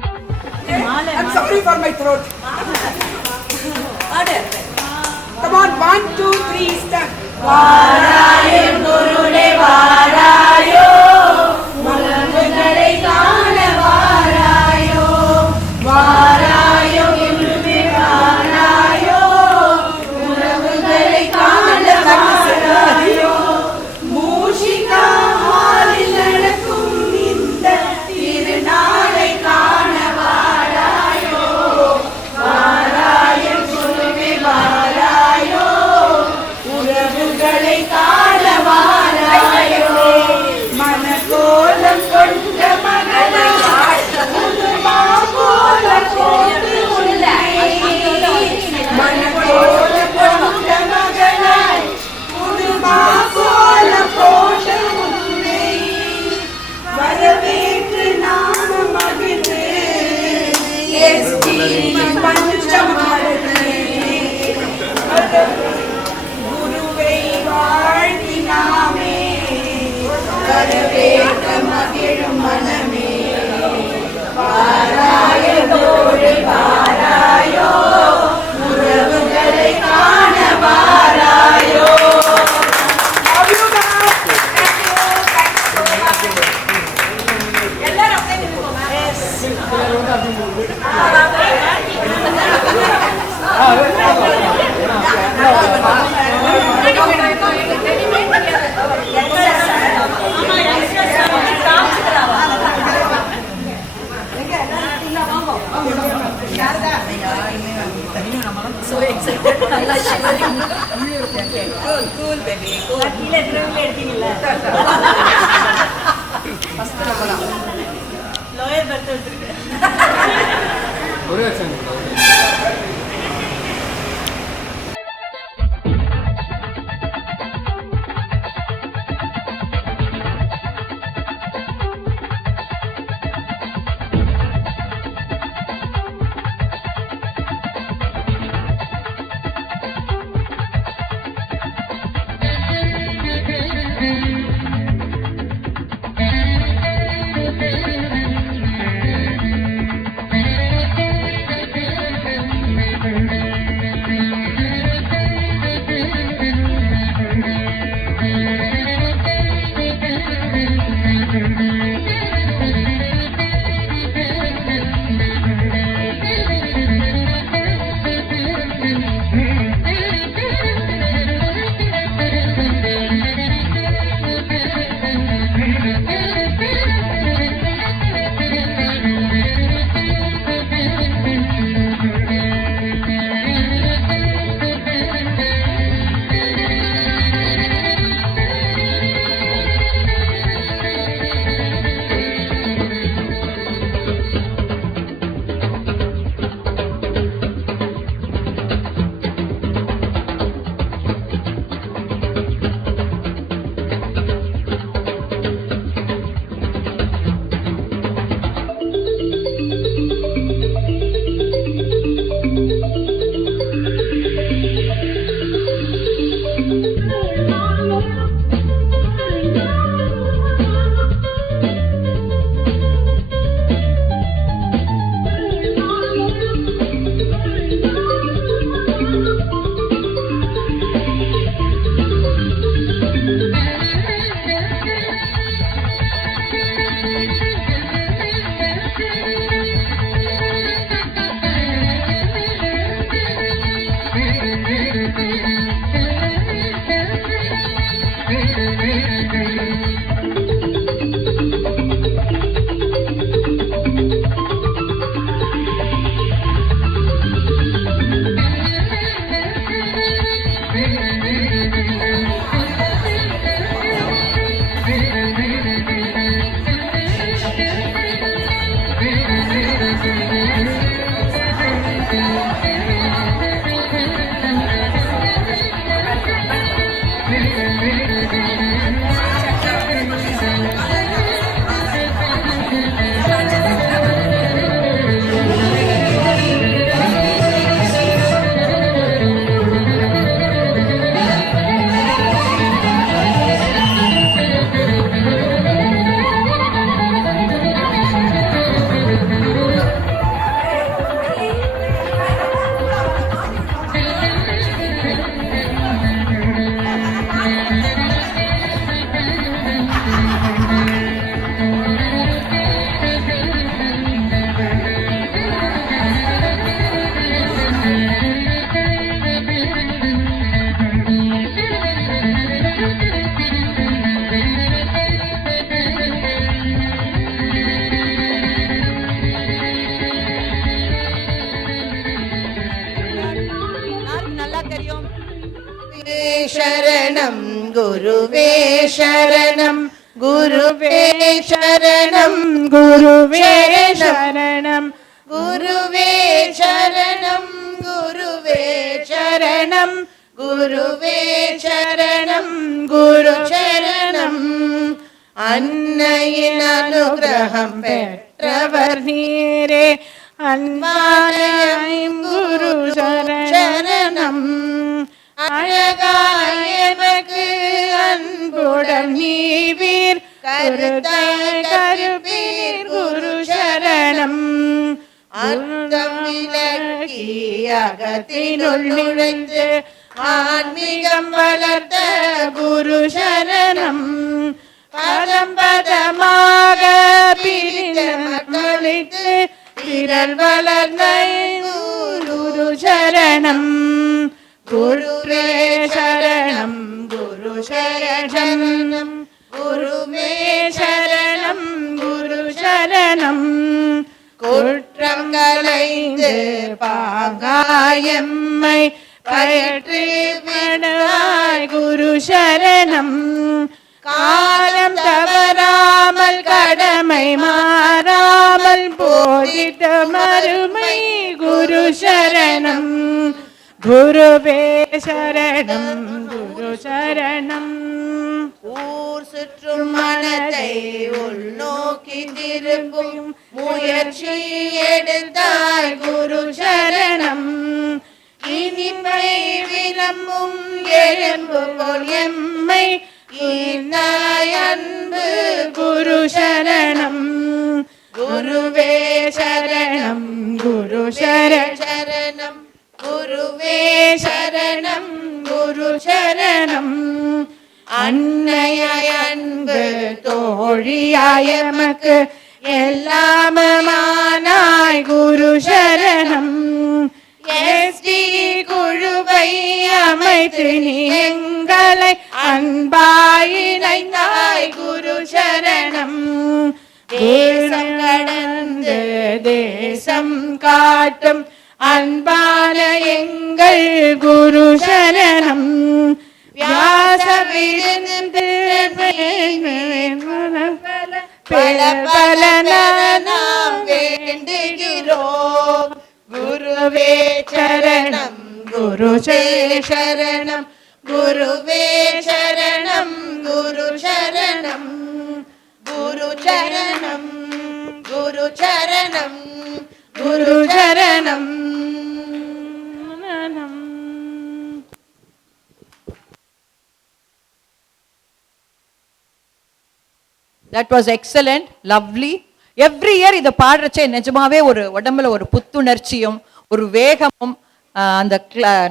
I'm sorry for my throat. Order. Come on, 1, 2, 3, start. வாராயம் குருடே வாராயோ உலகுகளை காண வாராயோ வாராயோ குருடே வாராயோ உலகுகளை காண வாராயோ மூஷிகா ஹாலில் நடக்கும் இந்த திருநாளை காண வாராயோ வாராயம் குருடே வாராயோ உறவுகளை காண வாராயோ மனக்கோலம் கொண்ட மகனாய் புதுமா கோலம் போட்டு உன்னை மனக்கோலம் கொண்ட மகனாய் புதுமா கோலம் போட்டு உன்னை வரவேற்று நானும் மகிழ்ந்து பஞ்சமாடுகிறேன் குருவை வாழ்த்தினாமே வரவேற்க மகிழும் மனமே வாராயோடு வாராயோ உறவுகளை காண வாராயோ. Love you, ma'am. Thank you. எல்லாரும் அப்படியே நின்னுக்கோங்க. So excited. Cool, baby. Cool. கீழே ட்ரில் எடுத்தீங்கல்ல. ஃபர்ஸ்ட் போலாம். லோயர் பர்த் எடுத்துருக்கு. ஒரே செகண்ட். குருவே சரணம் குருவே சரணம் குருவே சரணம் குருவே சரணம் குருவே சரணம் குருவே சரணம் குரு சரணம் அன்னையின் அனுகிரகம் பெற்றவர் நீரே அன்பாலயம் குரு சரணம் அழகாய் எனக்கு அன்புடன் நீவீர் கருத்தாய் கருப்பீர் குரு சரணம் அர்த்தம் விளக்கி அகத்தினுள் நுழைந்து ஆன்மீகம் வளர்த்த குரு சரணம் பதம் பதமாக பிரிந்த மக்களுக்கு விரல் வளர்ந்த குரு சரணம் குருவே சரணம் குரு சரணம் குருவே சரணம் குரு சரணம் குற்றம் கலைந்து பாங்காயம்மை பயிற்று விடாய் குரு சரணம் காலம் தவறாமல் கடமை மாறாமல் போதித்த மறுமை குரு சரணம் குருவே சரணம் குரு சரணம் ஊர் சுற்றும் மனதை உள்நோக்கி திருப்பும் முயற்சி எடுத்தாய் குரு சரணம் இனிமை விரும்பும் எழும்பு போல் எம்மை ஈர்ந்தாய் அன்பு குரு சரணம் குருவே சரணம் குரு சரணம் குருவே சரணம் குரு சரணம் அன்னையாய் அன்பு தோழியாய் எமக்கு எல்லாமானாய் குரு சரணம் எஸ்டி குழுவை அமைத்து நீ எங்களை அன்பாயினைந்தாய் குரு சரணம் தேசம் கடந்து தேசம் காட்டும் அன்பான எங்கள் குரு சரணம் வியாச விருந்து பல பல நாம் வேண்டுகிறோம் குருவே சரணம் குரு சரணம் குருவே சரணம் குரு சரணம் குரு சரணம் குரு சரணம் குரு சரணம். That was excellent, lovely. Every year இதை பாடுறச்சே நிஜமாவே ஒரு உடம்புல ஒரு புத்துணர்ச்சியும் ஒரு வேகமும் அந்த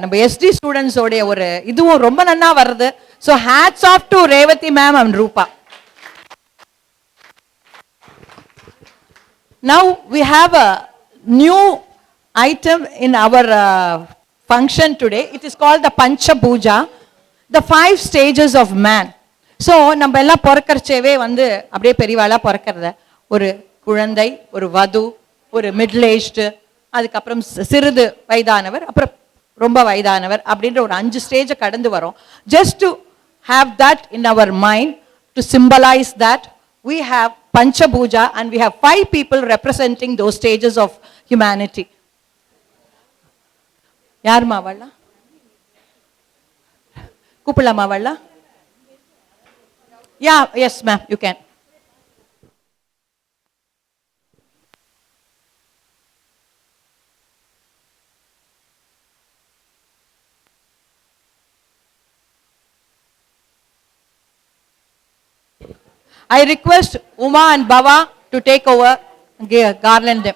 நம்ம எஸ்டி ஸ்டூடெண்ட்ஸோடைய ஒரு இதுவும் ரொம்ப நன்னா வருது. So hats off to Revathi ma'am and Rupa. Now we have a new item in our function today. It is called the Pancha Puja, the 5 stages of man. So நம்ம எல்லாம் பிறக்கறச்சேவே அப்படியே பெரியவாளா பிறக்கிறத ஒரு குழந்தை, ஒரு வது, ஒரு மிடில் ஏஜ்டு, அதுக்கப்புறம் சிறிது வயதானவர், அப்புறம் ரொம்ப வயதானவர் அப்படின்ற ஒரு 5 ஸ்டேஜை கடந்து வரோம். Just to have that in our mind, to symbolise that we have Pancha Puja and we have 5 people representing those stages of humanity. Yaar mavalla? Kupula mavalla? Yeah, yes ma'am, you can. I request Uma and Bava to take over and garland them.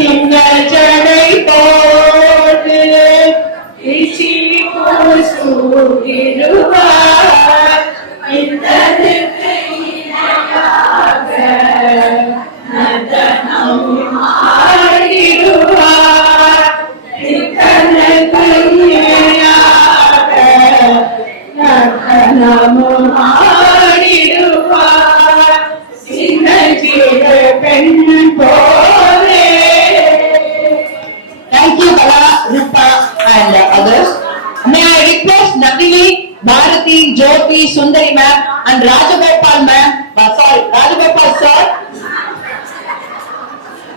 திங்கள் ஜடை போட்டு இச்சி பூசுகிடுவார் இந்தனுக்கு இணையாக நர்த்தனம் ஆடிடுவார் இத்தனுக்கு இணையாக நர்த்தனமும் ஆடிடுவார் சின்னஞ்சிறு பெண் போலே. Thank you, Kala, Rupa, and others. May I request Nandini, Bharati, Jyoti, Sundari ma'am, and Rajagopal ma'am, sorry, Rajagopal sir,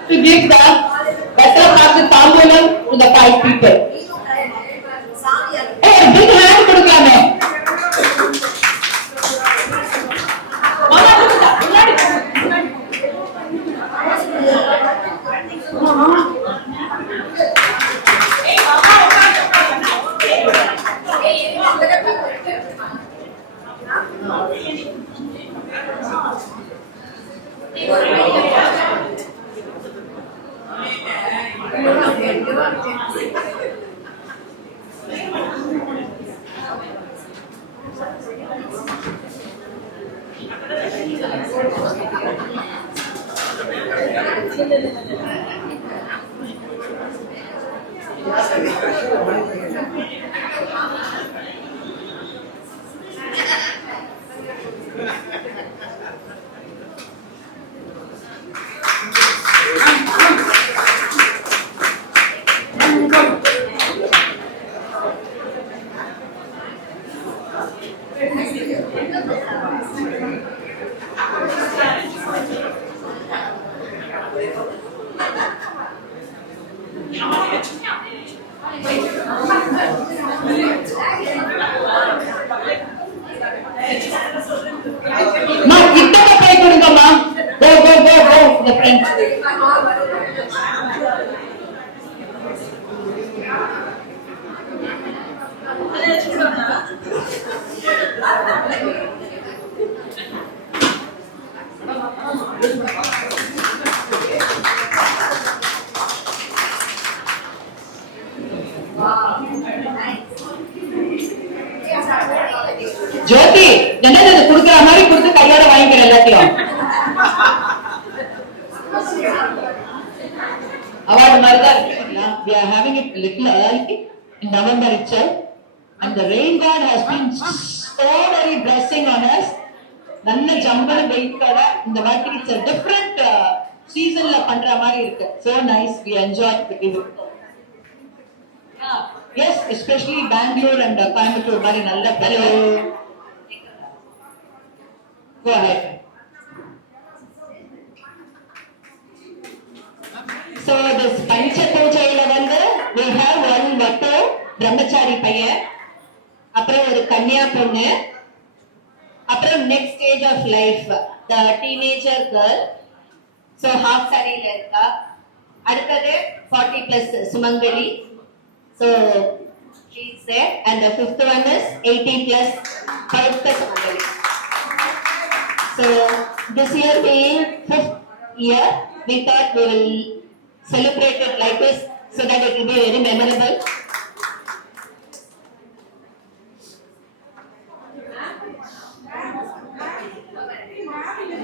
to give the better part of Tambulam to the 5 people. Hey, big hand கொடுக்கலாமே. The friend. ஜோதி என்னது குடுக்குற மாதிரி கொடுத்து கையோட வாங்கிக்கிற எல்லாத்தையும் award மாதிரி we are having it a little early in November itself and the rain god has been so very blessing on us நல்ல jumble வெயிட்டோட இந்த வாட்டி it's a different seasonல பண்ற மாதிரி இருக்கு so nice we enjoyed the event. Yes, especially Bangalore and Coimbatore very நல்ல hello go ahead. So this Pancha Poojaila வந்து we have one Vattu Brahmachari பையன் அப்புறம் ஒரு கன்னியா பொண்ணு அப்புறம் next stage of life the teenager girl so half saree இருக்கா அடுத்தது 40 plus Sumangali so she is there and the fifth one is 80 plus Pautta Sumangali. So this year being 5th year we thought we will celebrate it like this so that it will be very memorable.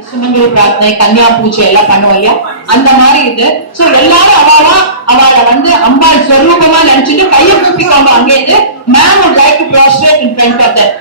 சுமங்கலி பிரார்த்தனை கன்னியா பூஜை எல்லாம் பண்ணுவோம் இல்லையா அந்த மாதிரி இது so எல்லாரும் அவளை வந்து அம்பாள் ஸ்வரூபமா நினைச்சிட்டு கையை கூப்பிக்கோங்க அங்கேருந்து ma'am would like to prostrate in front of them.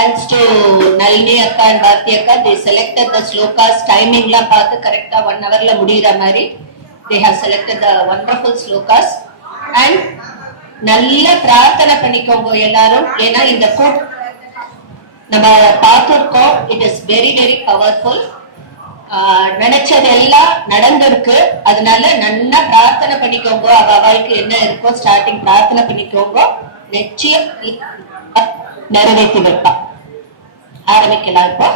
Thanks to Nalini Akka and Bharti Akka, they selected the slokas, timing la paathu correct 1 hour la mudira mari. They have selected the wonderful slokas and நல்ல பிரார்த்தனை பண்ணிக்கோங்க எல்லாரும். ஏன்னா இந்த கூட் நம்ம பார்த்துருக்கோம். It is very very powerful. நினைச்சதெல்லாம் நடந்திருக்கு. அதனால நல்லா பிரார்த்தனை பண்ணிக்கோங்க. அவளுக்கு என்ன இருக்கோ ஸ்டார்டிங் பிரார்த்தனை பண்ணிக்கோங்க. நிச்சயம் நிறைவேற்றி வைப்பா. ஆரம்பிக்கலாம் இப்போ.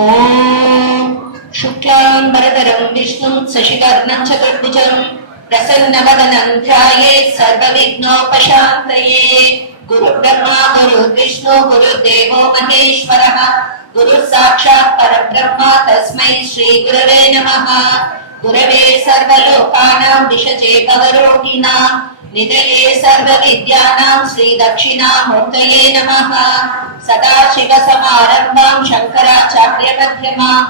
ஓம் சுக்லாம் வரதரம் விஷ்ணும் சசிவர்ணம் சதுர்புஜம் பிரசன்னவதனம் த்யாயேத் சர்வவிக்னோபசாந்தயே. குரு பிரம்மா குரு விஷ்ணு குரு தேவோ மகேஸ்வரः குரு சாட்சாத் பரபிரம்மா தஸ்மை ஸ்ரீ குரவே நமः. குரவே சர்வலோகானாம் விஷஜே பவரோகிணாம் நிதயே சர்வ வித்யானாம் ஸ்ரீ தட்சிணாமூர்த்தயே நமः. சதாசிவ சமாரம்பாம் சங்கராச்சார்ய மத்யமாம்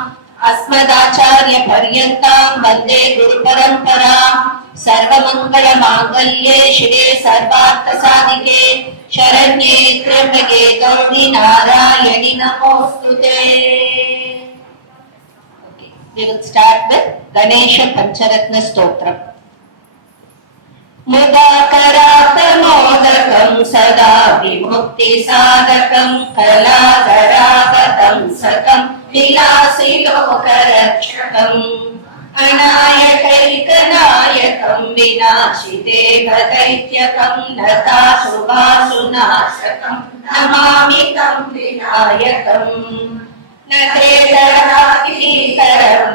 அஸ்மதாச்சார்ய பர்யந்தாம் வந்தே குரு பரம்பராம். சர்வமங்கள மாங்கல்யே சிவே சர்வார்த்த சாதிகே சரண்யே த்ர்யம்பகே Gowri Narayani நமோஸ்துதே. Okay, we will start with Ganesha Pancharatna Stotram. मुदाकरातमोदकं सदा विमुक्ति साधकं कलाधरागतं सकं विलासी लोकरक्षकं अनायकैकनायकं विनाशिते दैत्यकं नताशुभाशुनाशकं नमामि तं विनायकम्. नतेतराकिरीकरं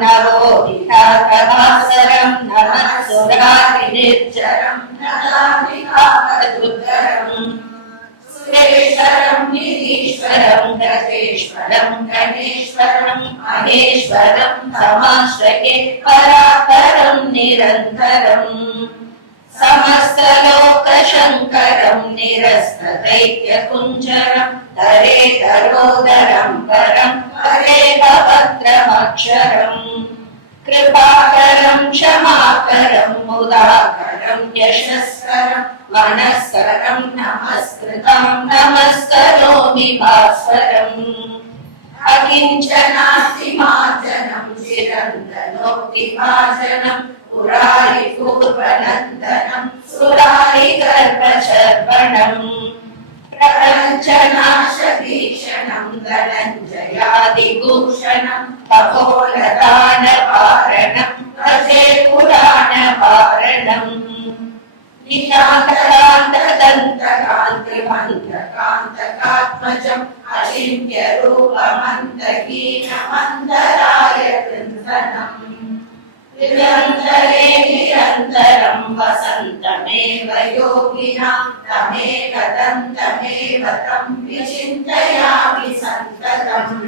नवोदिताकभासरं नमः सुरादिनिर्जरं नदामिकापदुद्धरं सुरेश्वरं निरीश्वरं गतेश्वरं गणेश्वरं महेश्वरं समाश्रये परापरं निरन्तरम्. समस्तलोकशङ्करं निरस्तदैत्यकुञ्जरं धरे धरोदरं परं हरेभद्रमक्षरम्. कृपाकरं क्षमाकरं मुदाकरं यशस्करं मनस्करं नमस्कृतं नमस्करोमि भास्वरम्. अकिञ्चनातिमार्जनं चिरन्तनोक्तिभाजनं पुरारि पूर्वनन्दनं सुरारि गर्भशर्वणम्. प्रपञ्चनाशभीषणं धनञ्जयादिभूषणं कपोलदानवारणं भजे पुराणवारणम्. निशान्तकान्तदन्तकान्तिमन्त्रकान्तकात्मजम् अचिन्त्यरूपमन्तहीनमन्तराय कृन्दनम्. निरन्तरे निरन्तरं वसन्तमेव योगिनां तमेव दन्तमेव तं विचिन्तयामि सन्ततम्.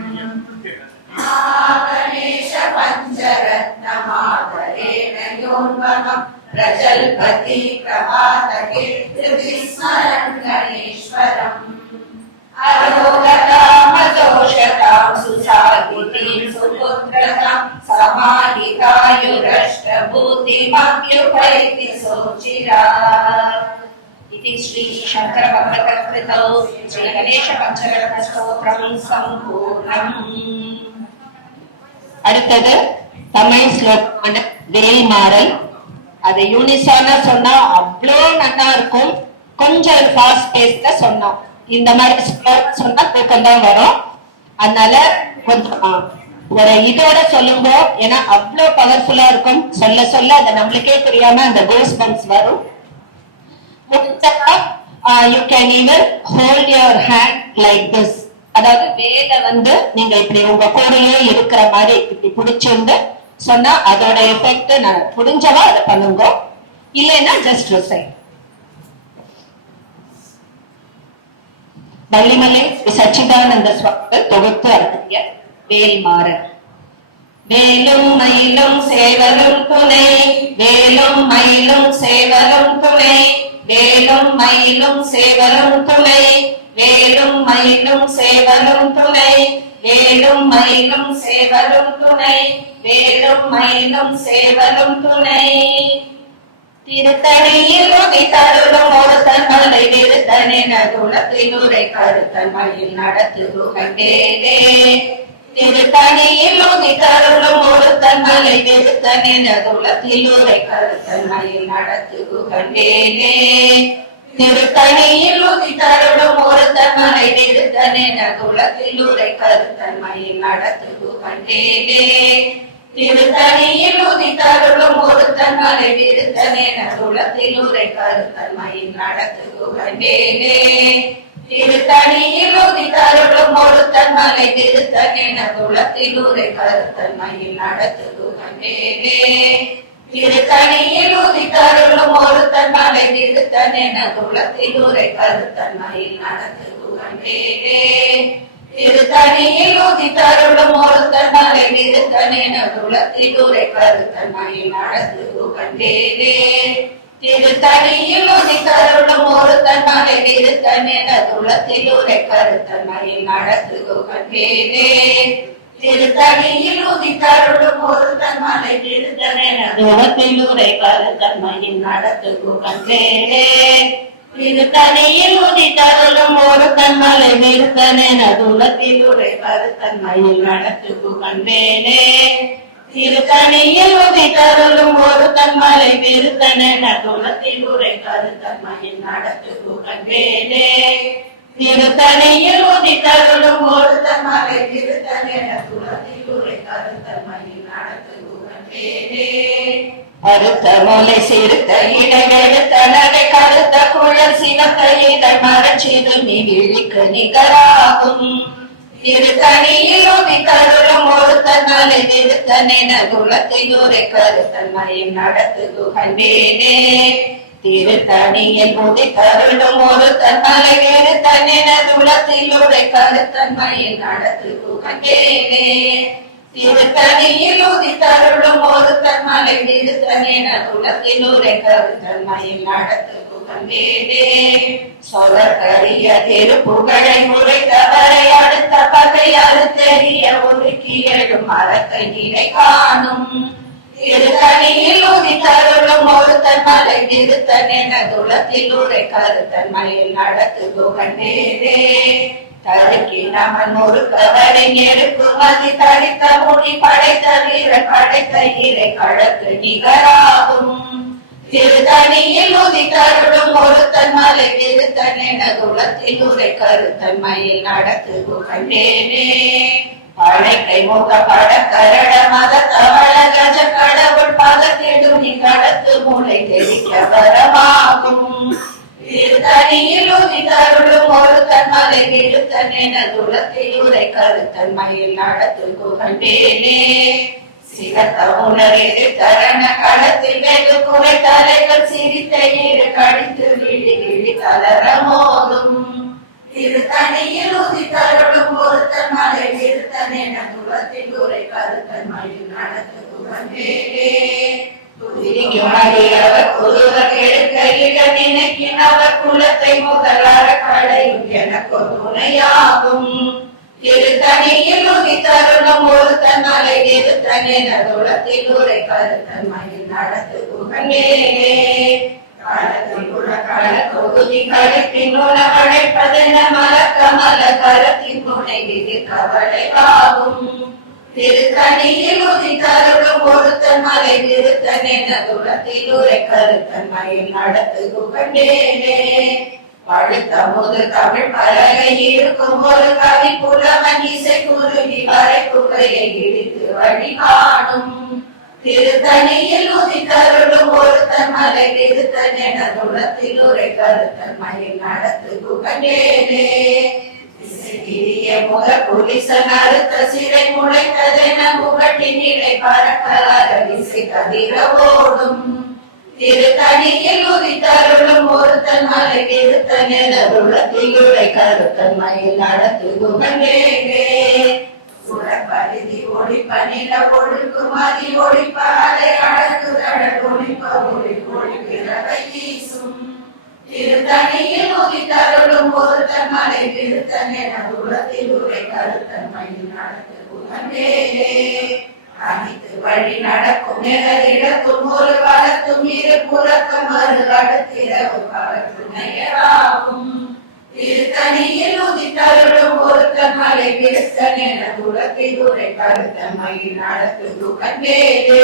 गणेश पञ्चरत्नमादरेण योन्वहं प्रजल्पति प्रभातके त्रिविस्मरन् गणेश्वरम्. अरोगतामदोषतां सुसादितीं सुपुत्रतां समाहितायुरष्टभूतिमभ्युपैति सोचिरात्. इति श्री शंकर भगवतकृतौ श्री गणेश पंचरत्न स्तोत्रं सम्पूर्णम्. அடுத்தது தமிழ் ஸ்லோகமான வேல்மாறல். அதை யூனிசானா சொன்னா அவ்வளோ நல்லா இருக்கும். கொஞ்சம் ஃபாஸ்ட் பேஸ்ல சொன்னோம். இந்த மாதிரி சொன்னா தூக்கம் தான் வரும். அதனால கொஞ்சம் ஒரு இதோட சொல்லுங்க. ஏன்னா அவ்வளோ பவர்ஃபுல்லா இருக்கும். சொல்ல சொல்ல அது நம்மளுக்கே தெரியாம அந்த கோஸ் பம்ப்ஸ் வரும். You can even hold your hand like this. அதாவது வேல நீங்க இப்படி உங்க கூடையே இருக்கிற மாதிரி இப்படி பிடிச்சிருந்து சொன்னா அதோட எஃபெக்ட் நான் புரிஞ்சவா அதை பண்ணுங்க. இல்லைன்னா ஜஸ்ட் ரிசைட். வள்ளிமலை சச்சிதானந்த சுவாமிகள் தொகுத்து அருளிய வேல்மாறல். வேலும் மயிலும் சேவலும் துணை, வேலும் மயிலும் சேவலும் துணை, வேலும் மயிலும் சேவலும் துணை, வேலும் மயிலும் சேவலும் துணை, வேலும் மயிலும் சேவலும் துணை, வேலும் மயிலும் சேவலும் துணை. திருத்தணியில் உதி தருளும் ஒருத்தன் மலை விருத்தனெனதுளத்திலுரை கருத்தன்மையில் நடத்துகுகண்டேனே திருத்தணியில் உதி தருளும் ஒரு தன்மலை விருத்தனெனதுளத்திலுரை கருத்தன்மையில் நடத்துகுகண்டேனே திருத்தணியில் உதி தருளும் ஒரு தன்மலை விருத்தனெனதுளத்திலுரை கருத்தன்மையில் நடத்துகுகண்டேனே திருத்தணியில் உதி தருளும் ஒரு தன்மலை விருத்தனெனதுளத்திலுரை கருத்தன்மையில் நடத்துகுகண்டேனே திருத்தணியில் உதி தருளும் ஒரு தன்மலை விருத்தனெனதுளத்திலுரை கருத்தன்மையில் நடத்துகுகண்டேனே திருத்தணியில் உதி தருளும் ஒரு தன்மலை விருத்தனெனதுளத்திலுரை கருத்தன்மையில் நடத்துகுகண்டேனே திருத்தணியில் உதி தருளும் ஒரு தன்மலை விருத்தனெனதுளத்திலுரை கருத்தன்மையில் நடத்துகுகண்டேனே திருத்தணியில் உதி தருளும் ஒரு தன்மலை விருத்தனெனதுளத்திலுரை கருத்தன்மையில் நடத்துகுகண்டேனே திருத்தணியில் உதி தருளும் ஒரு தன்மலை விருத்தனெனதுளத்திலுரை கருத்தன்மையில் நடத்துகுகண்டேனே திருத்தணியில் உதி தருளும் ஒரு தன்மலை விருத்தனெனதுளத்திலுரை கருத்தன்மையில் நடத்துகுகண்டேனே திருத்தணியில் உதி தருளும் ஒரு தன்மலை விருத்தனெனதுளத்திலுரை கருத்தன்மையில் நடத்துகுகண்டேனே திருத்தணியில் உதி தருளும் ஒரு தன்மலை விருத்தனெனதுளத்திலுரை கருத்தன்மையில் நடத்துகுகண்டேனே அறுத்த மொழி சிறுத்த இடைவெடுத்த நடை கருத்த குழல் சிவத்த இதழ் மரச்சிது நிவிழிக்கு நிகராகும் திருத்தணியில் உதி தருளும் ஒரு தன்மலை விருத்தனெனதுளத்திலுரை கருத்தன்மையில் நடத்துகுகண்டேனே திருத்தணியில் உதி தருளும் ஒரு தன்மலை விருத்தனெனதுளத்திலுரை கருத்தன்மையில் நடத்துகுகண்டேனே திருத்தணியில் உதி தருளும் ஒரு தன்மலை விருத்தனெனதுளத்திலுரை கருத்தன்மையில் நடத்துகுகண்டேனே சொலக்கரிய திருப்புகழை உரைத்தவரை அடுத்த பகை அறுத்தெறிய ஒதுக்கி எழும் மரத்தை நிலை காணும் திருத்தணியில் உதி தருளும் ஒரு தன்மலை விருத்தனெனதுளத்திலுரை கருத்தன்மையில் நடத்துகுகண்டேனே தடுக்கி நமன் ஒரு கவரை நெருக்குமதி தடித்த முடி படைத்த வீரன் படைத்த இறை கழக்கு நிகராகும் திருத்தணியில் உதி தருளும் ஒரு தன்மலை விருத்தனெனதுளத்திலுரை கருத்தன்மையில் நடத்துகுகண்டேனே படைக்கை முக பட கரட மத தவள கஜ கடவுள் பதத்திடும் கடத்து மூளை தெரிக்க வரமாகும் திருத்தணியில் உதி தருளும் ஒரு தன்மலை விருத்தனெனதுளத்திலுரை கருத்தன்மையில் நடத்துகுகண்டேனே சிவத்த உணரெது தரண களத்தில் வெகு குறை தலைகள் சிரித்த இரு கடித்து விழி விழி தளர மோதும் திருத்தணியில் உதி தருளும் ஒரு தன்மலை விருத்தனெனதுளத்திலுரை கருத்தன்மையில் நடத்துகுகண்டேனே நினைக்கினவர் குலத்தை முதலார கடையும் எனக்கு துணையாகும் திருத்தணியில் உதி தருளும் ஒரு தன்மலை விருத்தனெனதுளத்திலுரை கருத்தன்மையில் நடத்துகுகண்டேனே கழத்தொகுதி கழுத்தின் உணவழைப்பதென மலக்கமல கரத்தின் துணை விதி கவலை ஆகும் திருத்தணியில் உதி தருளும் ஒரு தன்மலை விருத்தனெனதுளத்திலுரை கருத்தன்மையில் நடத்துகுகண்டேனே பழுத்த முது தமிழ் பலகை இருக்கும் ஒரு கவி புலவன் இசை குருவி வரை புகையை இடித்து வழி காணும் திருத்தணியில் உதி தருளும் ஒரு தன்மலை விருத்தனெனதுளத்திலுரை கருத்தன்மையில் நடத்துகுகண்டேனே முக குலிசன் அறுத்த சிறை முளைத்ததென முகட்டின் இடை பறக்கலார இசை கதிர ஓடும் திருத்தணியில் உதி தருளும் ஒரு தன்மலை விருத்தனெனதுளத்திலுரை கருத்தன்மையில் நடத்துகுகண்டேனே உடற்பரிதி ஒளிப்ப நில ஒழுக்குமதி ஒளிப்ப அதை அடக்குதழல் ஒளிப்ப ஒளி ஒளிப்பிறவை வீசும் திருத்தணியில் உதி தருளும் ஒரு தன்மலை விருத்தனெனதுளத்திலுரை கருத்தன்மையில் நடத்துகுகண்டேனே அனைத்து வழி நடக்கும் நிழலிடத்தும் ஒரு வளத்தும் இரு புறத்தும் மறு அடுத்திரவு பகற்றுணையராகும். திருத்தணியில் உதித்தருளும் ஒருத்தன் மலை விருத்தன் என துளத்தில் உரை கருத்தன் மயில் நடத்துது கண்டேரே.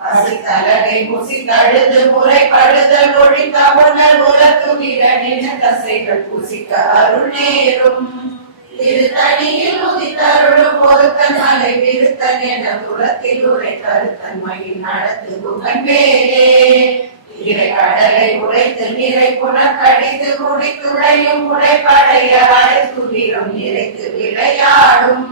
பசித்தலகை முசித்தழுது முறைப்படுதல் ஒழித்தவனர் உலத்துதிரனின தசைகள் பூசிக்க அருள் நேரும். திருத்தணியில் உதித்தருளும் ஒருத்தன் மலை விருத்தன் என துளத்தில் உரை கருத்தன் மயில் நடத்துது கண்டேரே. இறை கடலை உடைத்து நிறை புனக்கடித்து குடித்துழையும் உடைப்படைய அரைத்துதிரம் நிறைத்து விளையாடும்.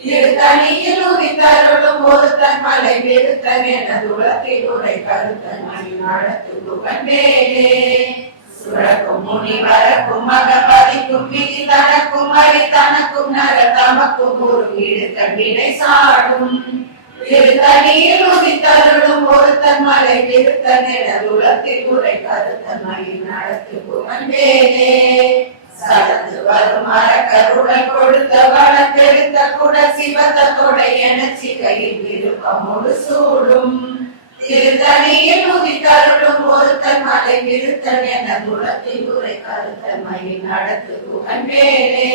திருத்தணியில் உதித்தருளும் ஒருத்தன் மலை விருத்தன் என துளத்தில் உரை கருத்தன் மயில் நடத்துது கண்டேரே. சுரக்கும் முனி வரக்கும் மகபதிக்கும் விதி தனக்கும் அரி தனக்கும் நர தமக்கும் ஒரு இழுத்த வினை சாடும். திருத்தணியில் உதித்தருளும் ஒருத்தன் மலை விருத்தன் என துளத்தில் உரை கருத்தன் மயில் நடத்துது கண்டேரே. சடத்து வரும் மரக்கருடல் கொடுத்த வளர்த்தெடுத்த குட சிவத்த தொடை என சிகையில் விருப்பமோடு சூடும். திருத்தணியில் உதித்தருளும் ஒருத்தன் மலை விருத்தன் என துளத்தில் உரை கருத்தன் மயில் நடத்துது கண்டேரே.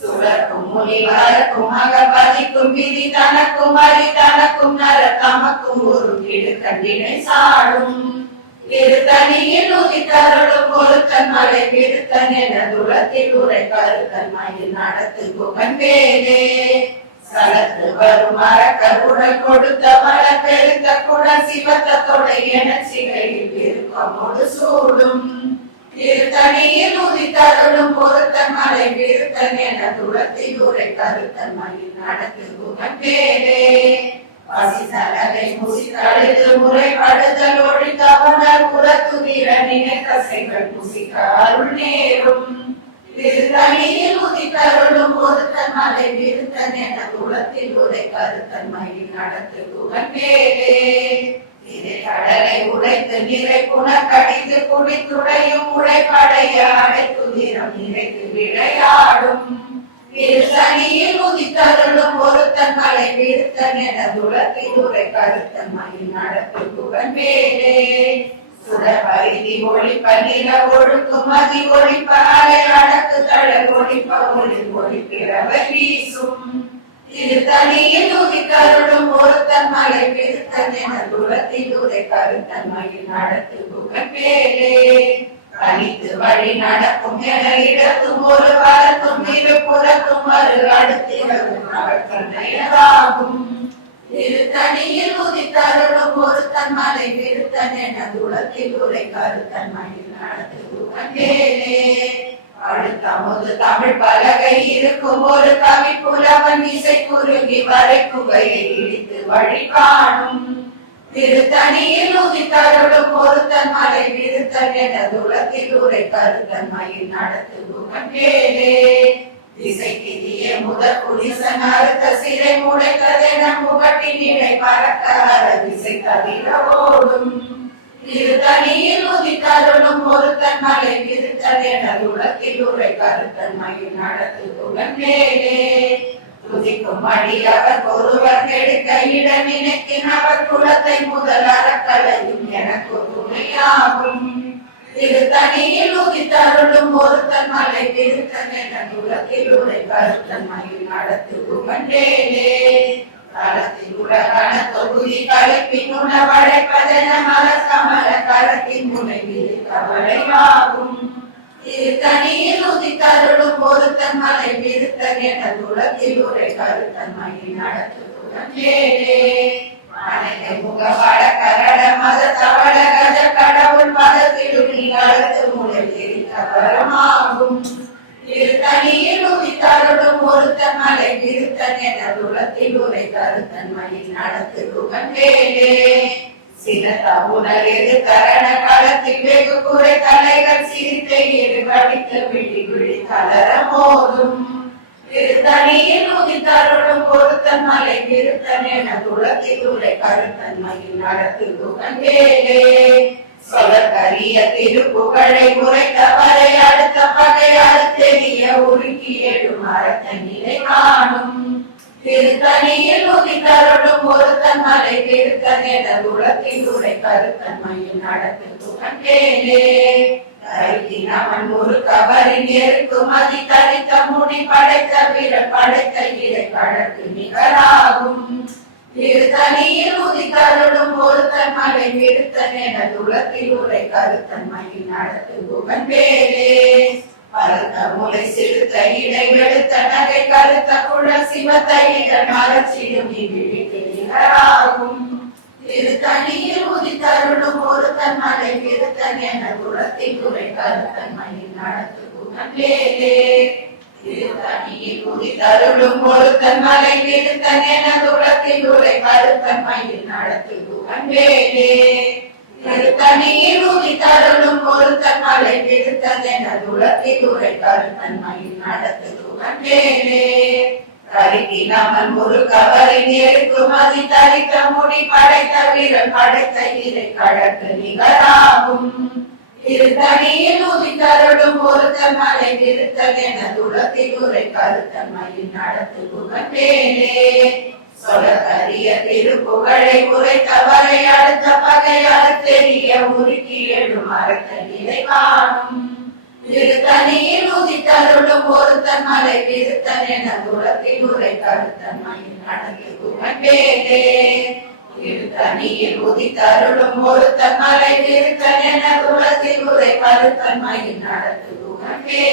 சுரக்கும் முனி வரக்கும் மகபதிக்கும் விதி தனக்கும் அரி தனக்கும் நர தமக்கும் ஒரு இடுக்கண்டினை சாடும். திருத்தணியில் உதித்தருளும் ஒருத்தன் மலை விருத்தன் என துளத்தில் உரை கருத்தன் மயில் நடத்துது கண்டேரே. சலத்து வரும் மரக்கருடல் கொடுத்த வள பெருத்த குட சிவத்த தொடை என சிகையில் விருப்பமோடு சூடும். திருத்தணியில் உதித்தருளும் ஒருத்தன் மலை விருத்தன் என துளத்தில் உரை கருத்தன் மயில் நடத்துது கண்டேரே. பசித்தலகை முசித்தழுது முறைப்படுதல் ஒழித்தவனர் உலத்துதிரனின தசைகள் பூசிக்க அருள் நேரும். திருத்தணியில் உதித்தருளும் ஒருத்தன் மலை விருத்தன் என துளத்தில் உரை கருத்தன் மயில் நடத்துது கண்டேரே. கடலை உடைத்து நிறை புனக்கடித்து குடித்துடையும் உடைப்படைய அடைத்துதிரம் நிறைத்து விளையாடும். திருத்தணியில் உதித்தருளும் ஒருத்தன் மலை விருத்தன் என துளத்தில் உரை கருத்தன் மயில் நடத்துது கண்டேரே. சுடபரிதி ஒளிப்ப நில ஒழுக்கும் மதி ஒளிப்ப அலை அடக்கு தழல் ஒளிப்ப ஒளி ஒளிப்பிறவ வீசும். திருத்தணியில் உதித்தருளும் ஒருத்தன் மலை விருத்தன் என துளத்தில் உரை கருத்தன் மயில் நடத்துது கண்டேரே. கணித்து வழி நடக்கும் என இடத்தும் ஒரு வரத்தும் இருபுறத்தும் மறு அடுத்திரவும் அவற்றனையராகும். திருத்தணியில் உதித்தருளும் ஒருத்தன் மலை விருத்தன் என துளத்தில் உரை கருத்தன் மயில் நடத்துது கண்டேரே. அடுத்தமுது தமிழ் பலகை இருக்கும் ஒரு கவி புலவன் இசை குறுகி வரை புகையை இடித்து வழி காணும். திருத்தணியில் உதித்தருளும் ஒருத்தன் மலை விருத்தன் என துளத்தில் உரை கருத்தன் மயில் நடத்துது கண்டேரே. திசைக்கிதிய முதற் குடிசன் அறுத்த சிறை முளைத்ததென முகட்டின் இடை பறக்க அற திசை தவிர ஓடும். திருத்தணியில் உதித்தருளும் ஒருத்தன் மலை விருத்தன் என துளத்தில் உரை கருத்தன் மயில் நடத்துது கண்டேரே. துதிக்கும் அடியவர் ஒருவர் கெடுக்க இடமினக்கின் அவர் குலத்தை முதல் அறக்கலையும் எனக்கு துணையாகும். திருத்தணியில் உதித்தருளும் ஒருத்தன் மலை விருத்தன் என துளத்தில் உரை கருத்தன் மயில் நடத்துது கண்டேரே. களத்தில் உலகன தொகுதி கலைப்பின் உணவழைப்பதென மலர் கமல கரத்தின் முனைவில் கவலையாகும். திருத்தணியில் உதித்தருளும் ஒருத்தன் மலை விருத்தன் என துளத்தில் உரை கருத்தன் மயில் நடத்துது கண்டேரே. அனைத்தை முகவட கரட மத தவள கஜ கடவுள் மதத்திலுள்ளி கலத்து முளையில் கவலமாகும். திருத்தணியில் உதித்தருளும் ஒருத்தன் மலை விருத்தன் என துளத்தில் உரை கருத்தன் மயில் நடத்துது கண்டேரே. சில தவுணர் எது கரண களத்தில் வெகு குறை தலைகள் சிரித்தை எடு கடித்து விழி விழி கலர மோதும். திருத்தணியில் உதித்தருளும் ஒருத்தன் மலை விருத்தன் என துளத்தில் உரை கருத்தன் மயில் நடத்துது கண்டேரே. சொலக்கரிய திருப்புகழை உரைத்தவரை அடுத்த பகை அறுத்தெறிய உருக்கி எழு மரத்த நிலை காணும். திருத்தணியில் உதித்தருளும் ஒருத்தன் மலை திருத்தன் என உலகில் உரை கருத்தன்மையில் நடத்து துகண்டேனே அவன் ஒரு கவரின் இருக்கும் அதி தரித்த முடி படைத்த வீரர் படைத்த இறை கடற்கு நிகராகும் திருத்தணியில் உதித்தருளும் ஒருத்தன் மலை விருத்தன் என உலகில் உரை கருத்தன்மையில் நடத்து துகண்டேனே பருத்த முளை சிறுத்த இடை வெளுத்த நகை கருத்த குழல் சிவத்த இதழ் மலர்ச்சியும் விழிக்கு நிகராகும் திருத்தணியில் உதித்தருளும் ஒருத்தன் மலை விருத்தன் என குலத்தில் உரை கருத்தன்மையில் நடத்து குணங்களே திருத்தணியில் உதித்தருளும் ஒருத்தன் மலை விருத்தன் என குலத்தில் உரை கருத்தன்மையில் நடத்து குணங்களே திருத்தணியில் உதித்தருளும் ஒருத்தன் மலை விருத்தன் என குலத்தில் உரை கருத்தன்மையில் நடத்து குணங்களே கருத்தினாமன் ஒரு கவரின் இருக்கும் அதி தரித்த முடி படைத்த வீரன் படைத்த இறை கடற்கு நிகராகும் திருத்தணியில் உதித்தருளும் ஒருத்தன் மலை விருத்தன் என துளத்தில் உரை கருத்தன்மையில் நடத்து குணங்களே சொலக்கரிய திருப்புகழை உரைத்தவரை அடுத்த பகையால் தெரிய உருக்கி எழும் அறத்த நிலை காணும் திருத்தணியில் உதித்தருளும் ஒருத்தன் மலை விருத்தன் என குலத்தில் உரை கருத்தன்மையில் நடந்து குணங்களே திருத்தணியில் உதித்தருளும் ஒருத்தன் மலை விருத்தன் என குலத்தில் உரை கருத்தன்மையில் நடந்து குணங்களே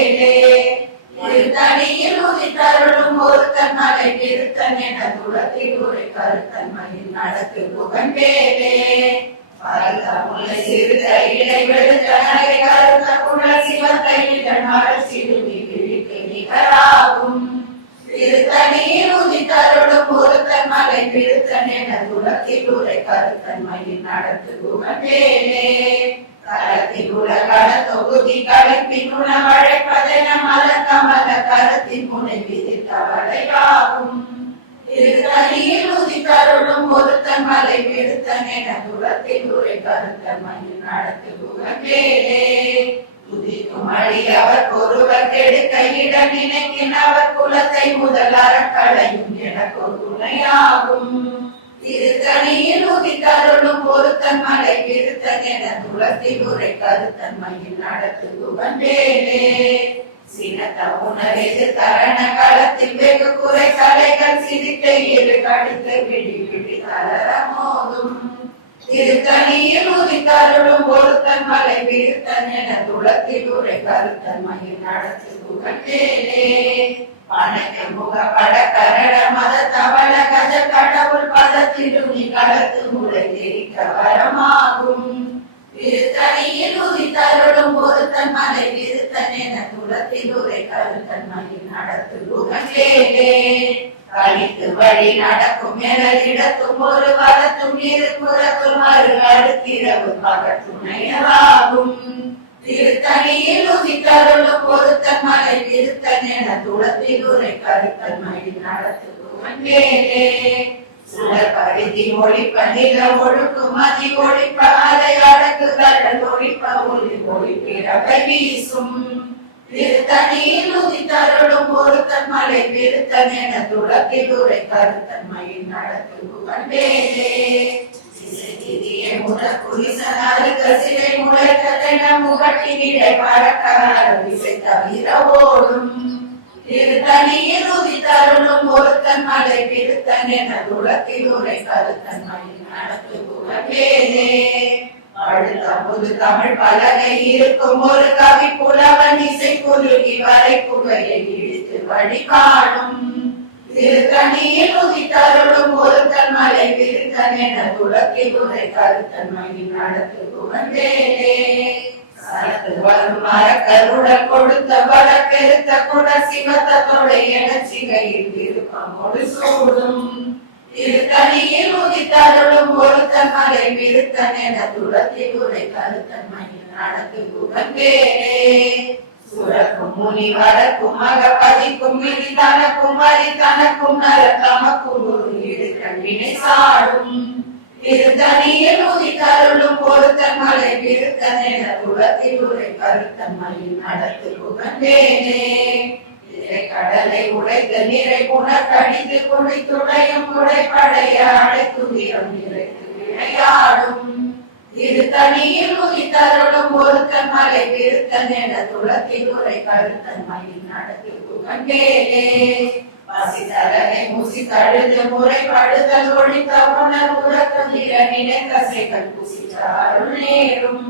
திருத்தணியில் உதித்தருளும் ஒருத்தன் மலை விருத்தன் என குலத்தில் உரை கருத்தன்மையில் நடந்து குணங்களே பரதமுலை சிறுத்த இடை வெளுத்த நகை கருத்த குழல் சிவத்த இதழ் மலர்ச்சியும் விழிக்கு நிகராகும் திருத்தணியில் உதித்தருளும் ஒருத்தன் மலை விருத்தன் என குலத்தில் உரை கருத்தன்மையில் நடத்து குணங்களே கரத்தில் உலகட தொகுதி கலப்பின் உணவழைப்பதென மலர் கமல கரத்தின் முனை விதித்தவளையாகும் திருத்தணியில் உதித்தருளும் ஒருத்தன் மலை விருத்தன் என குலத்தில் உரை கருத்தன்மையில் நடத்து குணங்களே உதிக்கும் அழி அவர் ஒருவர் கெடுக்க இட நினைக்கின் அவர் குலத்தை முதல் அறக்களையும் எனக்கு ஒரு துணையாகும் திருத்தணியில் உதித்தருளும் ஒருத்தன் மலை விருத்தன் என குலத்தில் உரை கருத்தன்மையில் நடத்து குணங்களே சினத்த உணரெது தரண களத்தில் வெகு குறை கலைகள் சிரித்த இரு கடுத்து விழி விழி தளர மோதும் திருத்தணியில் உதித்தருளும் ஒருத்தன் மலை விருத்தன் என துளத்தில் உரை கருத்தன்மையில் நடத்து குணங்களே பணக்க முக பட கரட மத தவள கஜ கடவுள் பதத்திருமி கடத்து முளை தெரிக்க வரமாகும் திருத்தணியில் உதித்தருளும் ஒருத்தன் மலை விருத்தன் என குலத்தில் உரை கருத்தன்மையில் நடத்து குணங்களே கழித்து வழி நடக்கும் எனலிடத்தும் ஒரு வரத்தும் இரு புறத்தும் மறு அடுத்திரவு பகத்துணையராகும் திருத்தணியில் உதித்தருளும் ஒருத்தன் மலை விருத்தன் என துளத்தில் உரை கருத்தன்மையில் நடத்து குணங்களே சுடர் பரிதி ஒளிப்ப நில ஒழுக்கும் அதி ஒளிப்ப அதை அடக்கு கடல் ஒளிப்ப ஒளி ஒளிப்பிறவை வீசும் திருத்தணியில் உதித்தருளும் ஒருத்தன் மலை விருத்தன் என துளத்தில் உரை கருத்தன்மையில் நடத்து குணங்களே சிலை முளைத்ததென முகட்டினிடை பறக்கார விசை தவிர ஓடும் திருத்தணியில் உதித்தருளும் ஒருத்தன் மலை விருத்தன் என குலத்தில் உரை கருத்தன்மையில் நடத்து குணங்களே அடுத்த புது தமிழ் பலகை இருக்கும் ஒரு கவி புலவன் இசை குறுகி வரை புகையை இழுத்து வழி காணும் திருத்தணியில் உதித்தருளும் ஒருத்தன் மலை விருத்தன் என குலத்தில் உரை கருத்தன்மையில் நடத்து குணங்களே சரத்து வரும் மரக்கருடல் கொடுத்த வள பெருத்த குட சிவத்த தொலை என சிகையில் விருப்பமோடு சூடும் திருத்தணியில் உதித்தருளும் ஒருத்தன் மலை விருத்தன் என துளத்தில் உரை கருத்தன்மையில் நடத்து குணங்களே சுரக்கும் முனி வளர்க்கும் மக பதிக்கும் விதி தனக்கும் அரி தனக்கும் நர தமக்கும் ஒரு இடு கண்வினை சாடும் திருத்தணியில் உதித்தருளும் ஒருத்தன் மலை விருத்தன் என துளத்தில் உரை கருத்தன்மையில் நடத்து குணங்களே கடலை உடைத்த நீரை புனர்கடித்து குடித்துடையும் உடைப்படைய அடைத்துதிரம் நிறைத்து விளையாடும் திருத்தணியில் உதித்தருளும் ஒருத்தன் மலை விருத்தன் என துளத்தில் உரை கருத்தன் மயில் நடத்தி புகழ்ந்தேனே பசித்தரனை மூசி தழுது முறைப்படுதல் ஒழித்த உணர் உறக்கம் திறனினை கசைகள் புசித்தாருள் நேரும்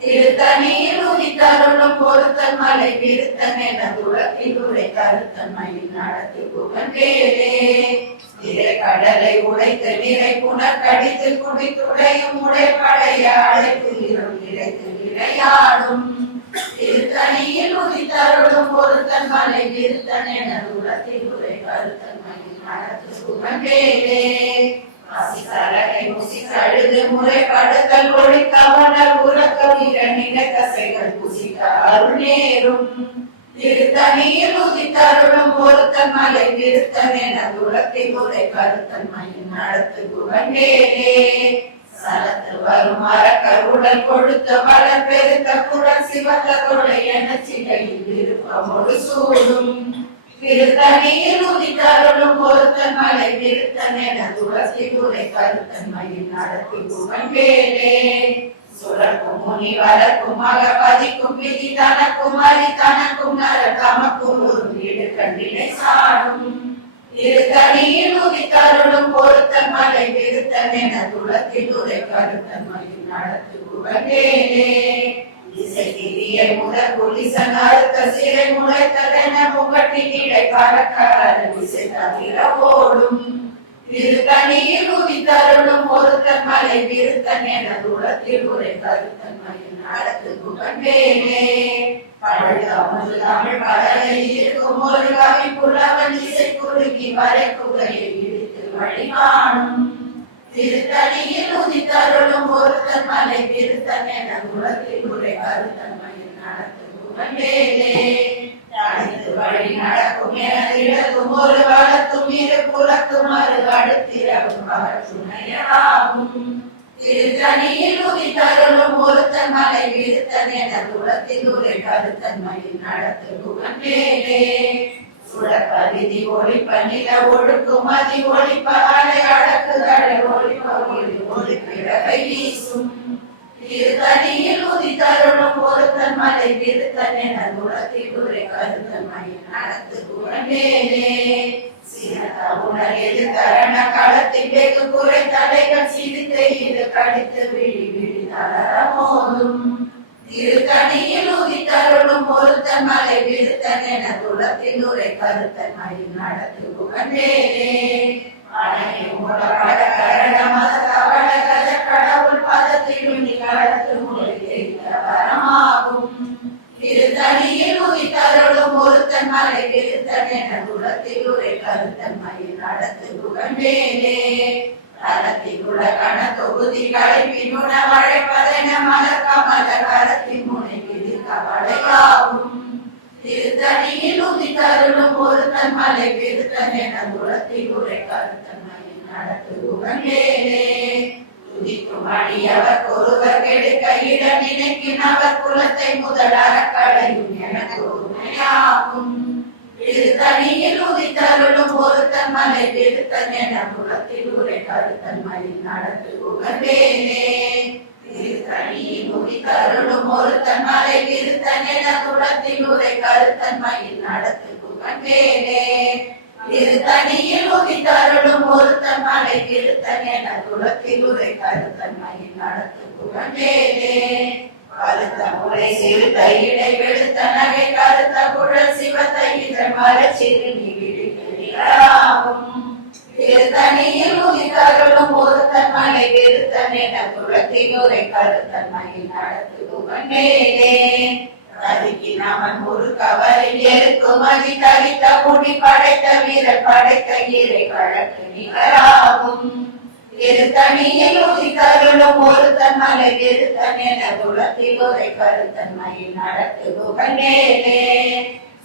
திருத்தணியில் உதித்தருளும் பொருத்தன் மலை விருத்தன் என துளத்தில் உரை கருத்தன் மயில் நடத்தி புகழ்ந்தேனே கடலை உடைத்து நீரை புனர்கடித்து குடித்துடையும் உடைப்படைய அழைத்துயிரும் நிறைத்து விளையாடும் திருத்தணியில் உதித்தருளும் பொருத்தன் மலை விருத்தன் என துளத்தில் உரை கருத்தன் மயில் நடத்தி புகழ்ந்தேனே பசித்தரனை மூசி தழுது முறைப்படுத்தல் ஒழித்த உணர் உறக்கம் இரண்டினை கசைகள் புசித்த அருள் நேரும் திருத்தணியில் உதித்தருளும் ஒருத்தன் மலை விருத்தன் என துளத்தில் உரை கருத்தன் மயில் நடத்து புகழ்ந்தேனே சலத்து வரும் அறக்கருடல் கொடுத்த வளர் பெருத்த குரல் சிவத்த கொடை என சிலையில் விருப்பமோடு சூடும் திருத்தணியில் உதித்தருளும் ஒருத்தன் மலை விருத்தன் என துளத்தில் உரை கருத்தன் மயில் நடத்தி புகழ்ந்தேனே சுரக்கும் முனி வளர்க்கும் மகபதிக்கும் விதி தனக்கும் அரி தனக்கும் நர தமக்கும் ஒரு வீடு கண்டினை சாடும் திருத்தணியில் உதித்தருளும் பொருத்தன் மலை விருத்தன் என துளத்தில் உரை கருத்தன் மயில் நடத்து புகழ்ந்தேனே இசை திரிய முதல் குலிசன் அறுத்த சிறை முளைத்ததென முகட்டின் இடை பறக்க இசை தவிர ஓடும் திருத்தணியில் உதித்தருளும் ஒருத்தன் மலை விருத்தன் என துளத்தில் உரை கருத்தன் மயில் நடத்து புகழ்ந்தேனே தமிழ் கடலை இருக்கும் ஒரு கவி புலவன் இசை குறுகி வரை புகையை இழுத்து வழி காணும் திருத்தணியில் உதித்தருளும் ஒருத்தன் மலை விருத்தன் என துளத்தில் உரை கருத்தன் மயில் நடத்து புகழ்ந்தேனே வழி நடக்கும் என இடத்தும் ஒரு வளத்தும் இரு புலத்தும் அரு அடுத்திரவும் அவர் துணையாகும் திருத்தணியில் உதித்தருளும் ஒருத்தன் மலை விருத்தன் என துளத்தில் உரை கருத்தன் மயில் நடத்து புகழ்ந்தேனே சுடப்பரிதி ஒளிப்ப நில ஒழுக்கும் அதி ஒளிப்ப அலை அடக்குதலை ஒளிப்ப ஒளி ஒளிப்பிடவை வீசும் திருத்தணியில் உதித்தருளும் ஒருத்தன் மலை விருத்தன் என துளத்தில் உரை கருத்தன் மயில் நடத்து புகழ்ந்தேனே சிறந்த உணர் எது தரண களத்தில் வெகு குறை தலைகள் சிரித்த இது கடித்து விழி விழி தளர மோதும் திருத்தணியில் உதித்தருளும் ஒருத்தன் மலை விருத்தன் என துளத்தில் உரை கருத்தன் மயில் நடத்து புகழ்ந்தேனே கடவுள் பதத்தில் கடத்து மொழி வரமாகும் திருத்தணியில் உதித்தருளும் ஒருத்தன் மலை விருத்தன் என துளத்தில் உரை கருத்தன் மயில் நடத்து புகழ்ந்தேனே தளத்தில் உள்ள கண தொகுதி களைப்பின் உணவழைப்பதென மலர் கமல கரத்தின் முனை விதிக்க வளையாகும் திருத்தணியில் உதித்தருளும் ஒருத்தன் மலை விருத்தன் என துளத்தில் உரை கருத்தன் மயில் நடத்து புகழ்ந்தேனே துதிக்கும் அடியவர் ஒருவர் கெடுக்க இட நினைக்கினவர் குலத்தை முதலாக களையும் எனக்கு உண்மையாகும் திருத்தணியில் உதித்தருளும் ஒருத்தன் மலை விருத்தன் என குலத்தில் உரை கருத்தன் மயில் நடத்து புகழ்ந்தேனே திருத்தணியில் உதித்தருளும் ஒருத்தன் மலை விருத்தன் என குலத்தில் உரை கருத்தன் மயில் நடத்து புகழ்ந்தேனே திருத்தணியில் உதித்தருளும் ஒருத்தன் மலை விருத்தன் என குலத்தில் உரை கருத்தன் மயில் நடத்து புகழ்ந்தேனே கருத்த முறை சிறுத்த இடை வெளுத்த நகை கருத்த குழல் சிவத்த இதழ் மலச்சிறு நீராகும் திருத்தணியில் உதித்தருளும் ஒருத்தன் மலை விருத்தன் என குலத்தில் உரை கருத்தன் மயில் நடத்து புகழ்ந்தேனே கருக்கி நமன் ஒரு கவரில் இருக்கும் அதி தரித்த முடி படைத்த வீரர் படைத்த இறை வழக்கு நிகராகும் திருத்தணியில் உதித்தருளும் ஒருத்தன் மலை விருத்தன் என துளத்தில் உரை கருத்தன் மயில் நடத்து புகழ்ந்தேனே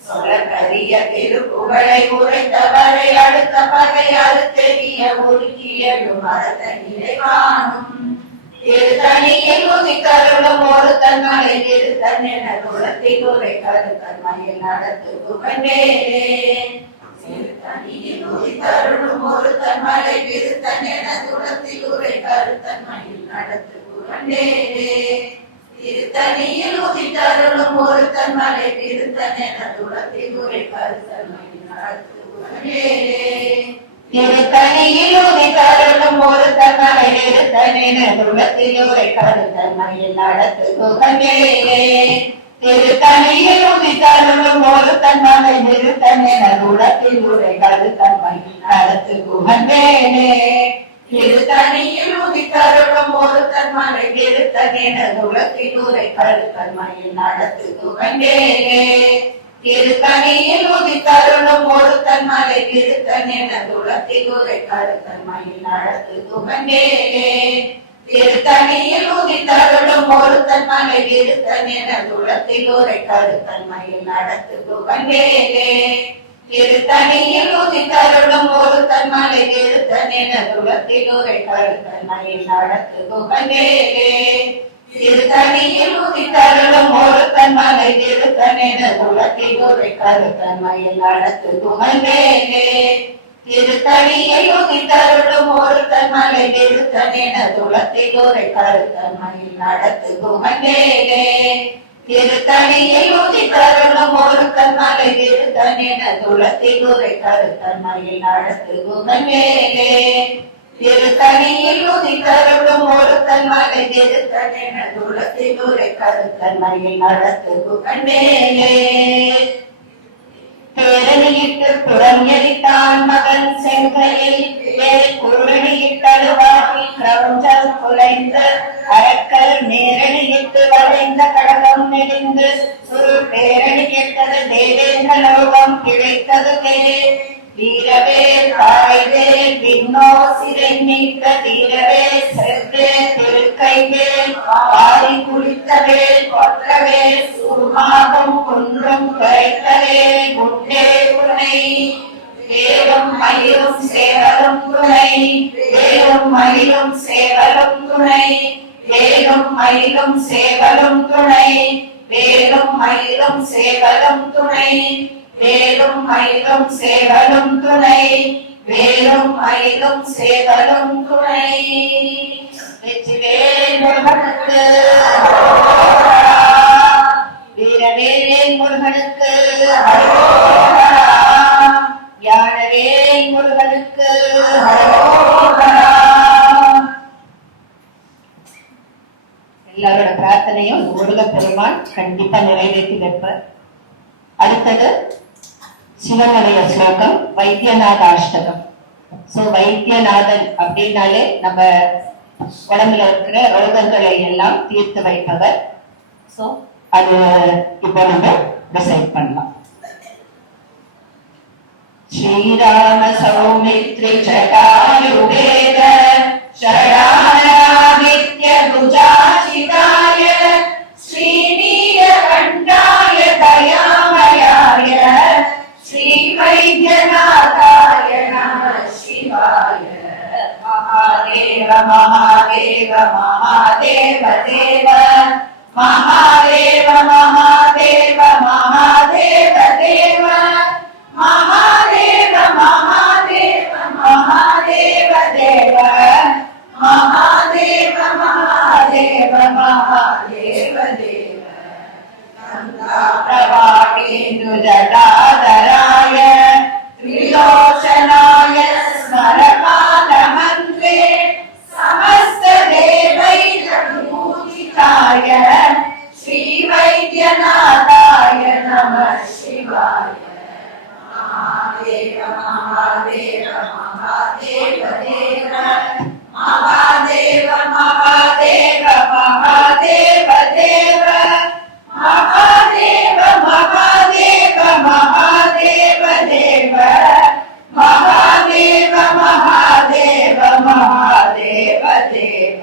சொல்லக்கரிய திருப்புகழை உரைத்தவரை அடுத்த பகை அறுத்தெறிய உருக்கியலும் மரத்த நிலை காணும் திருத்தணியில் உதித்தருளும் ஒரு ஒருத்தன் மலை திருத்தன் என குலத்தில் உரை கருத்தன் மயில் நடத்து புகழே திருத்தணியில் உதித்தருளும் ஒருத்தன் மலை திருத்தன் என குலத்தில் உரை கருத்தன் மயில் நடத்து புகழே திருத்தணியில் உதித்தருளும் ஒருத்தன் மலை திருத்தன் என குலத்தில் உரை கருத்தன் மயில் நடத்து புகழே திருத்தணியில் உதித்தருளும் ஒருத்தன் மலை திருத்தன் என குலத்தில் உரை கருத்தன் மயில் நடத்து புகழே திருத்தணியில் உதித்தருளும் ஒருத்தன் மலை திருத்தன் என குலத்தில் உரை கருத்தன் மயில் நடத்து புகழே திருத்தணியில் உதித்தருளும் ஒருத்தன் மலை திருத்தன் என குலத்தில் உரை கருத்தன் மயில் நடத்து புகழே திருத்தணியில் உதித்தருளும் ஒருத்தன் மலை திருத்தன் என குலத்தில் உரை கருத்தன் மயில் நடத்து புகழே திருத்தணியில் உதித்தருளும் ஒருத்தன் மலை திருத்தன் என குலத்தில் உரை கருத்தன் மயில் நடத்து புகழே திருத்தணியில் உதித்தருளும் ஒருத்தன் மலை திருத்தன் என குலத்தில் உரை கருத்தன் மயில் நடத்து புகழே திருத்தணியில் உதித்தருளும் ஒருத்தன் மலை திருத்தன் என குலத்தில் உரை கருத்தன் மயில் நடத்து புகழே திருத்தணியில் உதித்தருளும் ஒருத்தன் மலை திருத்தன் என குலத்தில் உரை கருத்தன் மயில் நடத்து புகழே திருத்தணியில் உதித்தருளும் ஒருத்தன் மலை திருத்தன் என குலத்தில் உரை கருத்தன் மயில் நடத்து புகழே திருத்தணியில் உதித்தருளும் ஒருத்தன் மலை திருத்தன் என குலத்தில் உரை கருத்தன் மயில் நடத்து புகழே பேரணியிட்டு புறம் எரித்தான் மகன் செங்கையில் குருணியிட்டழுவாகி கிரௌஞ்சம் குலைந்து அரக்கர் நேரணியிட்டு வளைந்த கடகம் நெறிந்து சுரு பேரணியிட்டது தேவேந்திர லோகம் கிடைத்தது வீரவே தாய்வே விண்ணோ சிறை மீட்ட தீரவே செவ்வே திருக்கைவே ஆடி குளித்தவே கொற்றவே சுருமாகம் குன்றும் கரைத்தவே குண்டே துணை வேலும் மயிலும் சேவலும் துணை வேலும் மயிலும் சேவலும் துணை வேலும் மயிலும் சேவலும் துணை வேலும் மயிலும் சேவலும் துணை வேலும் மயிலும் சேவலும் துணை வேலும் மயிலும் சேவலும் துணை வெற்றிவேல் முருகனுக்கு வீரவேல் முருகனுக்கு ஞானவேல் முருகனுக்கு எல்லாரோட பிரார்த்தனையும் முருக பெருமான் கண்டிப்பா நிறைவேற்றி வைப்பார். அடுத்தது சிவனுடைய ஸ்லோகம் வைத்தியநாத அஷ்டகம். சோ வைத்தியநாதன் அப்படின்னாலே நம்ம உடம்புல இருக்கிற ரோகங்களை எல்லாம் தீர்த்து வைப்பவர். சோ அது இப்போ நம்ம டிசைட் பண்ணலாம். ஸ்ரீராம சௌமித்ரி ஜடாயுவேத ஷடானாதித்ய புஜாசிதாய ஸ்ரீநீலகண்டாய தயாமயாய ஸ்ரீ வைத்தியநாதாய நம சிவாய. மகாதேவ மகாதேவ மகாதேவ தேவ மகாதேவ மகாதேவ மகாதேவ தேவ மகாதேவ மகாதேவ மகாதேவ தேவ மகாதேவ மகாதேவ மகாதேவ தேவ. பிரபாகேந்து ஜடாதராய திரிலோச்சனாய ஸ்மரகாலமந்த்ரே சமஸ்த தேவைர்பூஜிதாய ஸ்ரீ வைத்தியநாதாய நம சிவாய. மகாதேவ மகாதேவ மகாதேவ தேவ மகாதேவ மகாதேவ மகாதேவ தேவ மகாதேவ மகாதேவ மகாதேவ தேவ மகாதேவ மகாதேவ மகாதேவ தேவ.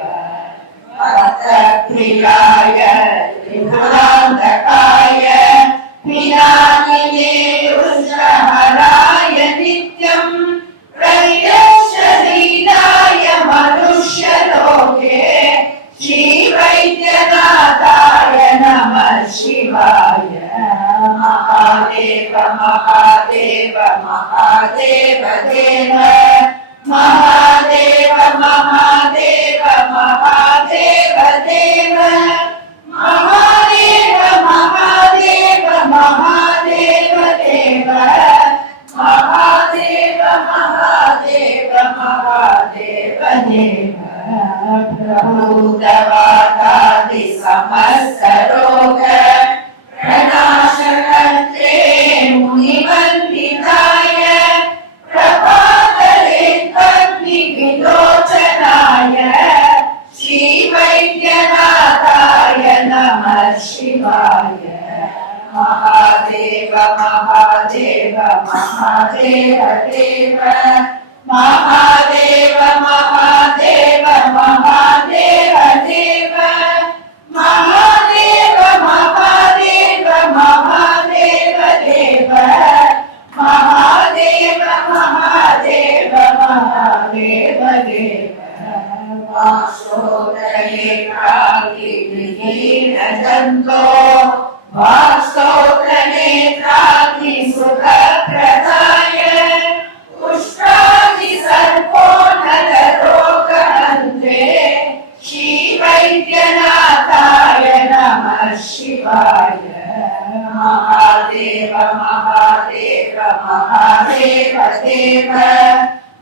பக்தப்ரியாய திரிபுராந்தகாய பினாகினே ருஷ்டஹராய நித்யம் பிரயக்ஷதீனாய மனுஷ்யலோகே ஸ்ரீ வைத்தியநாதாய महादेव महादेव देव महादेव महादेव महादेव देव महादेव महादेव महादेव देव महादेव महादेव महादेव देव प्रभुदवादादि समस्त रोग प्रणाशकर्त्रे मुनिवन्दिताय प्रभातले विलोचनाय श्रीवैद्यनाथाय नमः शिवाय महादेव महादेव महादेव देव महादेव महादेव महादेव देव महादेव महादेव महादेव देव महादेव महादेव महादेव देव वासोदये कालिनीरजन्तो वासोदनेत्राग्नि सुखप्रदाय पुष्टादि सर्पो नररोगहन्त्रे श्रीवैद्यनाथाय नमः शिवाय महादेव महादेव महादेव देव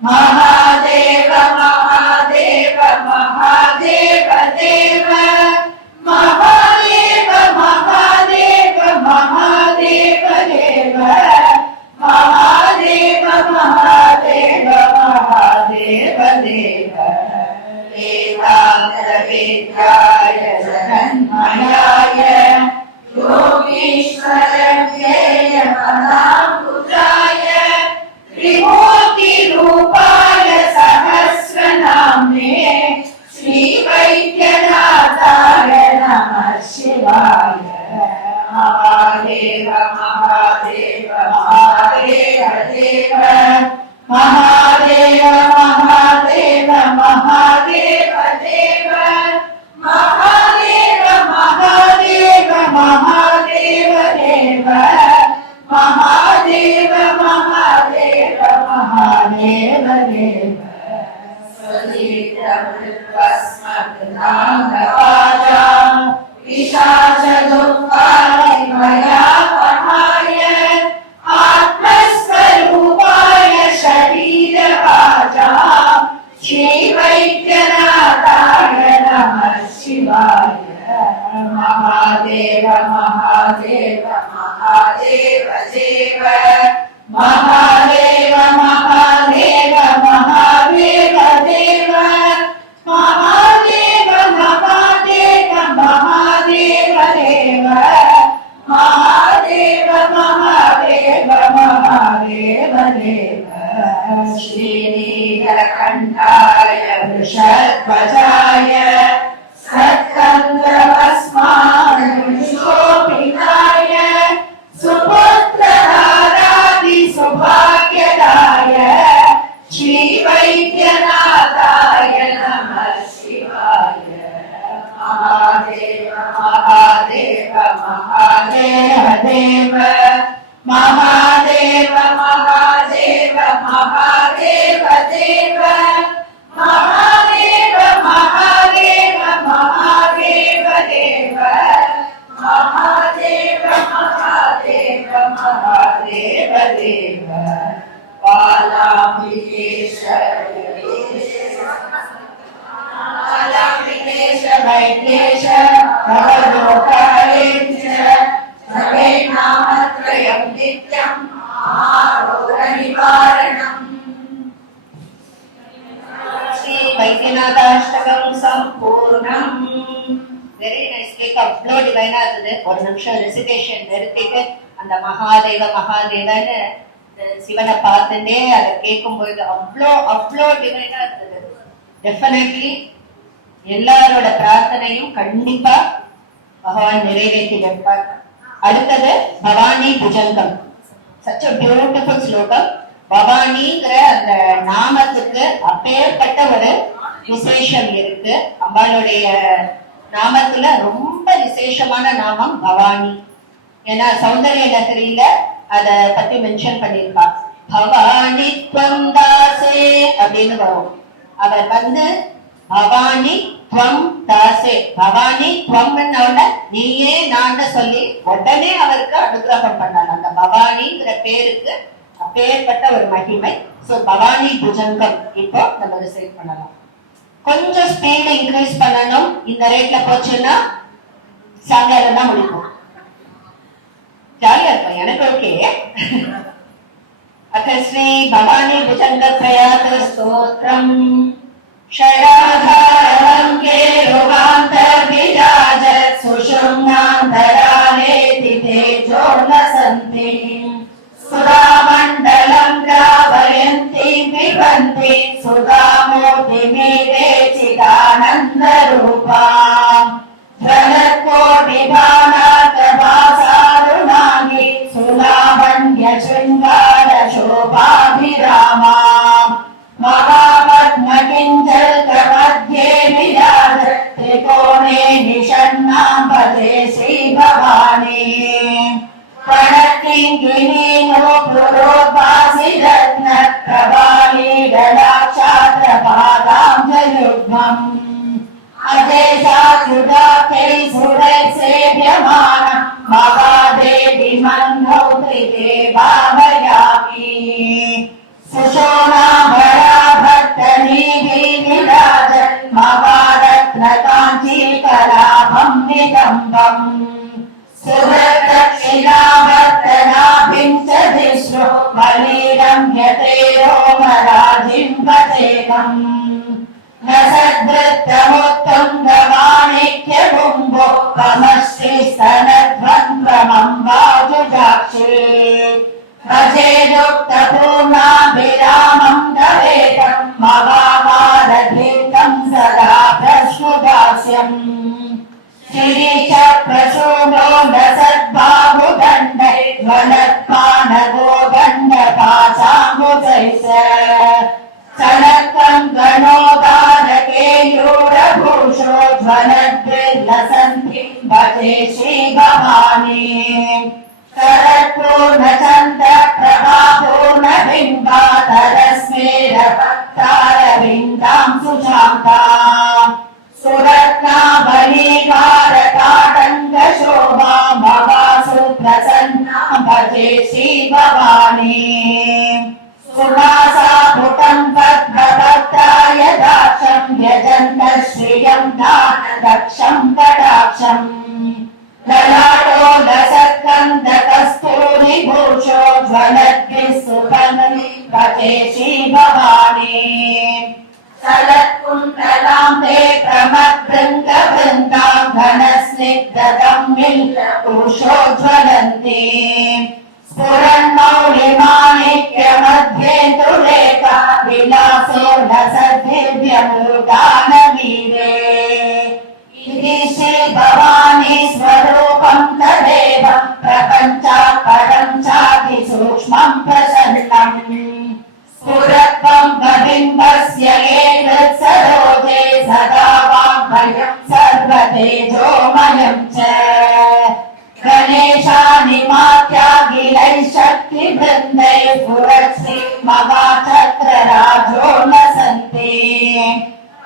महादेव महादेव महादेव देव महादेव महादेव महादेव देव महादेव महादेव महादेव देव वेदान्त विद्याय जगन्मयाय योगीश्वर ज्ञेय पदाम्बुजाय त्रिमूर्ति रूपाय सहस्रनाम्ने श्रीवैद्यनाथाय नमः शिवाय महादेव महादेव महादेव देव महादेव महादेव महादेव देव महादेव महादेव महादेव देव महादेव महादेव महादेव देव स्वदीप्तमृत्वस्मद्धाङ्गपाजा विशाचदुःखादिमया पहाय आत्मस्वरूपाय शरीरवाचा श्रीवैद्यनाथाय नमः शिवाय महादेव महादेव महादेव देव महादेव महादेव महादेव देव महादेव महादेव महादेव देव महादेव महादेव महादेव देव श्रीनीलकण्ठाय वृषध्वजाय सत्कन्द्रवस्माशोभिताय सुपुत्रधारादि सौभाग्यदाय श्रीवैद्यनाथाय नमः शिवाय महादेव महादेव महादेव देव महादेव महादेव महादेव देव महादेव महादेव महादेव देव महादेव महादेव महादेव देव बालाम्बिकेश वैद्येश भवलोकालेश सर्वे नामत्रयं नित्यं आरोग्यनिवारणम् श्री वैद्यनाथाष्टकं संपूर्णम् வெரி நைஸ் கேக் அவ்வளோ டிவைனா இருந்தது. ஒரு நிமிஷம் ரெசிடேஷன் நிறுத்திட்டு அந்த மகாதேவ மகாதேவன்னு சிவனை பார்த்துட்டே அதை கேட்கும் பொழுது அவ்வளோ அவ்வளோ டிவைனா இருந்தது. டெஃபினெட்லி எல்லாரோட பிரார்த்தனையும் கண்டிப்பா பகவான் நிறைவேற்றி வைப்பார். அடுத்தது Bhavani Bhujangam. Such a beautiful ஸ்லோகம். பவானிங்கிற அந்த நாமத்துக்கு அப்பேற்பட்ட ஒரு விசேஷம் இருக்கு. அம்பாளுடைய நாமத்துல ரொம்ப விசேஷமான நாமம் பவானி. ஏன்னா சௌந்தர்ய நகரியில அத பத்தி மென்ஷன் பண்ணிருக்கா. பவானி துவம் தாசே அப்படின்னு வரும். அவர் வந்து பவானி துவம் தாசே, பவானி துவம் நீயே நான் சொல்லி உடனே அவருக்கு அனுகிரகம் பண்ணார். அந்த பவானிங்கிற பேருக்கு அப்பேற்பட்ட ஒரு மகிமை. சோ பவானி புஜங்கம் இப்போ நம்ம ரிசைட் பண்ணலாம். கொஞ்சம் ஸ்பீட் இன்க்ரீஸ் பண்ணணும். இந்த ரேட்ல போச்சுன்னா சாயங்காலம் தான் முடிக்கும். ஜாலியா இருக்கும், எனக்கு ஓகே. अथ श्री भवानी भुजंग प्रयात स्तोत्रम शराधारंके रोगांतर्विराजत् सुषुम्नांतराले तितेजो नसन्ति सुरामण्डलं ग्रावयन्ति पिबन्ति सुधामूर्तिमीरे चिदानन्दरूपा धनकोटिभानातभासारुणाङ्गी सुलावण्यशृङ्गार शोभाभिरामा महापद्मकिञ्जल्कमध्ये विराजत् त्रिकोणे निषण्णाम्बरे श्रीभवानी प्रणकिङ्गिनीनो पुरोद्भासि रत्नप्रभाली गणाक्षात्रपादाब्जयुग्मम् अजेशाच्युताख्यै सुरैर्सेव्यमान महादेवी मन्धौत्रिते भावयामि सुशोणाभराभट्टनीभिः विराजत् महारत्नकाञ्चीकलाभं नितम्बम् सुरदक्षिणाभर्तनाभिं च दिश्रो बलिरम्यते रोमराजिं वचेकम् न सद्वृत्तमुत्तुङ्गमाणिक्यकुम्भो कमश्रीस्तनध्वन्द्वमम्बाजुजाक्षी भजेयुक्तपूर्णाभिरामं दवेदं मवामारधीतं सदा प्रश्नुदास्यम् शिरीष प्रशोभो न सद्बाहुदण्डैर्ज्वलत्पानगोदण्डपाशाम्बुजैः सनत्तं गणोदारकेयूरभूषो ज्वलद्भिर्लसन्ति भजे श्रीभवानी शरत्पूर्णचन्द्रप्रभापूर्णबिम्बातरस्मेरभक्तारविन्दां सुशान्ता सुरत्नाभरीकारकाटङ्कशोभा भवासु प्रसन्ना भजे श्रीभवानी सुवासा पुटं पद्मभक्ताय दाक्षं व्यजन्तः श्रियं दानदक्षं कटाक्षम् ललाटो लसत्कन्दकस्तूरिभूषो ज्वलद्भिः सुगन्धि भजे श्रीभवानी सलत्कुण्डलाम्बे प्रमद्भृङ्गवृन्दां घनस्निग्धतं मिल्लपूषो ज्वलन्ति स्फुरन्मौलिमाणिक्यमध्येन्दुलेखा विलासो लसद्दिव्यमूर्धानवीरे इति श्रीभवानी स्वरूपं तदेव प्रपञ्चात् परं चातिसूक्ष्मं प्रसन्नम् स्फुरत्वं बिम्बस्य एतत्सरोजे सदा वाग्भयं सर्वतेजोमयं च गणेशानिमात्यागिलैः शक्तिवृन्दैः पुरश्री मगाचक्रराजो न सन्ति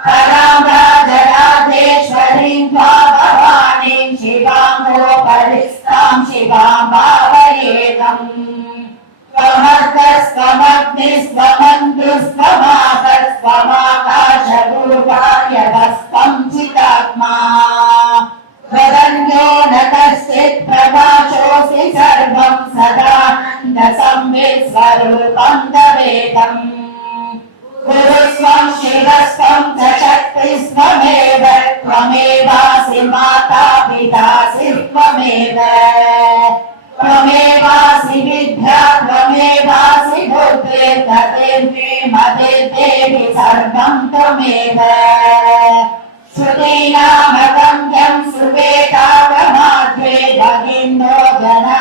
परां राजराजेश्वरीं त्वा भवानीं शिवां गोपरिस्तां शिवां भावयेदम् स्वमर्गस्त्वमग्निस्त्वमाकस्त्वमाकाशरूपायवस्त्वं चिदात्मा वदन्यो न कश्चित् प्रकाशोऽसि सर्वं सदानन्दसंवित्-स्वरूपं तवेदम् गुरुस्त्वं शिवस्त्वं च शक्तिस्त्वमेव त्वमेवासि माता पितासि त्वमेव त्वमेवासि विद्या त्वमेवासि बुद्धिर्गतिर्मे मतिर्देवि सर्वं त्वमेव श्रुतीनामगम्यं सुवेदागमाद्वे भगिन्नो जना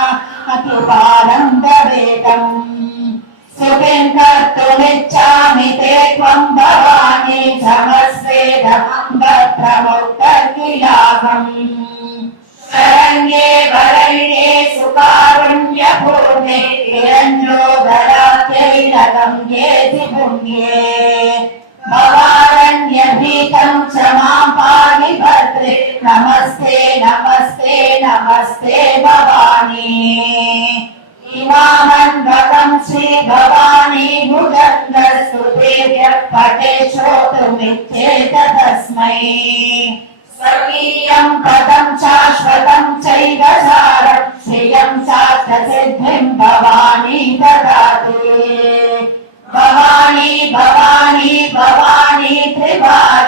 अतिपारं तवेदम् सुखिं कर्तुमिच्छामि ते त्वं भवानी समस्वेदमङ्गप्रमुक्तकिलाहम् शरण्ये वरण्ये सुख पूर्णे तिरञ्जोदरात्यैलकं येति पुण्ये भवारण्यभीतं च मां पाहि भद्रे नमस्ते नमस्ते नमस्ते भवानी इमामन्वकं श्री भवानी भुजङ्गस्तुतेभ्यः पठे श्रोतुमिच्छेत तस्मै स्वकीयं पदं शाश्वतं चैव सारं श्रियं शास्त्रसिद्धिं भवानी ददाति भवानी भवानी भवानी त्रिवार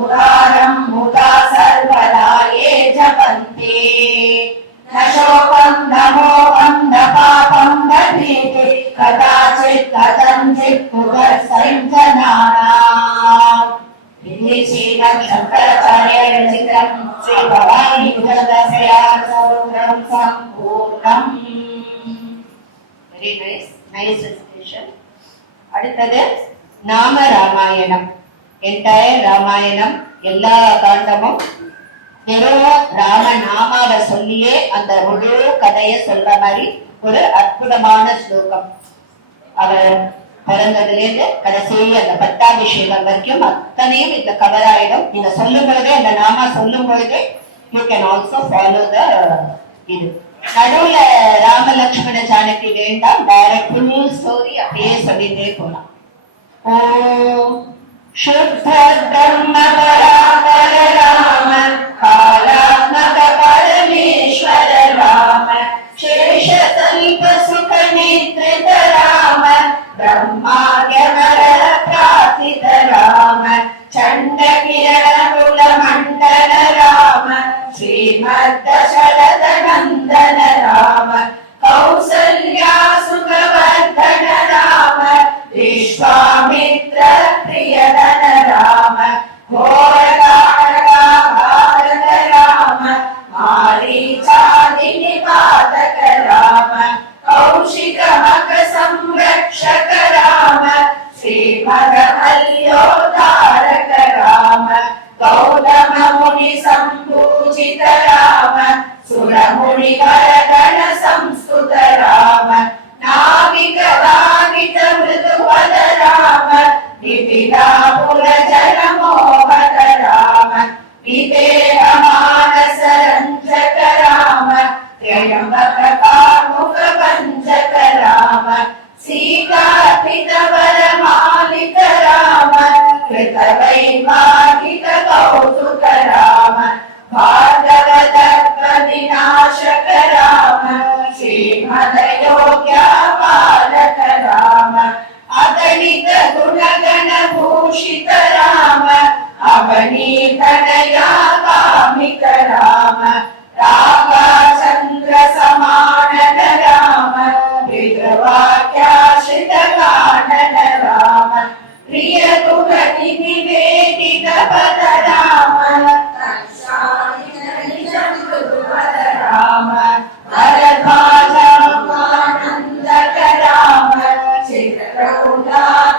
उदारं मुदा सर्वदा ये जपन्ति न शोकं न मोहं न पापं न भीति कदाचित् कथञ्चित् पुनर्सञ्जनानाम् श्रीलं शङ्कराचार्य रचितं श्री भवानी भुजङ्गस्यासौरं सम्पूर्णम् वेरी नाइस रिसिटेशन அடுத்தது நாம ராமாயணம் என்டையர் ராமாயணம் எல்லா காண்டமும் வெறும் ராம நாமாவை சொல்லியே அந்த முழு கதையை சொல்ற மாதிரி ஒரு அற்புதமான ஸ்லோகம் அவர் பிறந்ததுலேருந்து கடைசி அந்த பட்டாபிஷேகம் வரைக்கும் அத்தனையும் இந்த கவர் ஆயிடும். இத சொல்லும் பொழுதே அந்த நாமா சொல்லும் பொழுதே you can also follow the இது நடுவுல ராம லட்சுமண ஜானகி வேண்டாம், டைரக்ட் ஃபுல் ஸ்டோரி அப்படியே சொல்லிட்டே போலாம். ஓம் शुद्ध ब्रह्म परापर राम कालात्मक परमेश्वर राम शेष तल्प सुख निद्रित राम ब्रह्मार्यमर प्रार्थित राम चंड किरण कुल मंडल राम श्रीमद् दशरथ नंदन राम कौसल्या सुखवर्धन राम विश्वामित्र प्रियधन राम घोरकारका भारत राम मारीचादि निपातक राम कौशिक मक संरक्षक राम श्रीमदमल्योद्धारक राम गौतम मुनि संपूजित राम सुर मुनि वरगण संस्तुत राम नाविक वागित मृदुपद राम विपिलापुर जन मोहक राम विवेक मानस रंजक राम त्र्यंबक कामुक पंचक राम सीतार्पित वर मालिक राम कृत वैवाहिक कौतुक राम भार्गव तत्व विनाशक राम श्रीमद योग्य बालक राम अगणित गुणगण भूषित राम अवनीत दया कामिक राम रागा चंद्र समानन राम विद्वाक्याश्रित कानन राम प्रिय तुगति निवेदित पद राम राम भरद्वाजानंदक राम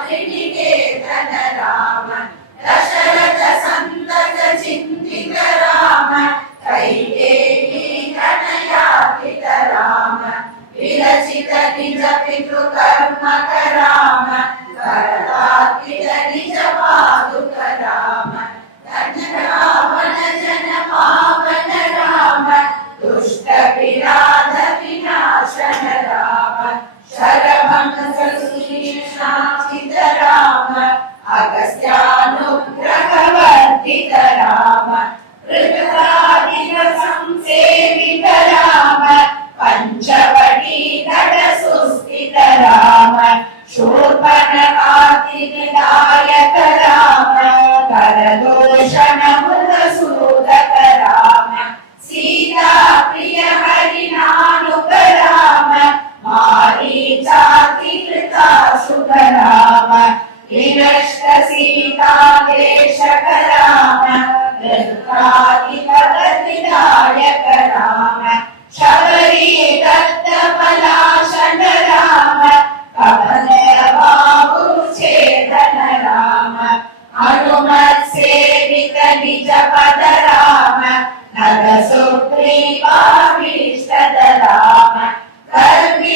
चित्रकूटात्रिनिकेतन राम दशरथ संतत चिंतित राम कैकेयी तनयार्पित राम विरचित निज पितृ कर्मक राम भरतार्पित निज पादुक राम रावण जन पावन राम दुष्ट विराध विनाशन राम शरभंग सुशीर्षाचित राम अगस्त्यानुग्रह वर्धित राम ऋतुरादिव संसेवित राम पंचवटी तट सुस्थित राम शूर्पणखाति विदायक राम करदूषण मुदसूदक राम सीता प्रिय हरिनानुक राम मारीचाति कृताशुक राम विनष्ट सीता देशक राम ऋत्रादिपद विदायक राम शबरी दत्त पलाशन राम कमलय बाहु छेदन राम हनुमत सेवित निज पद राम नर सुग्रीवाभीष्टद राम गर्भि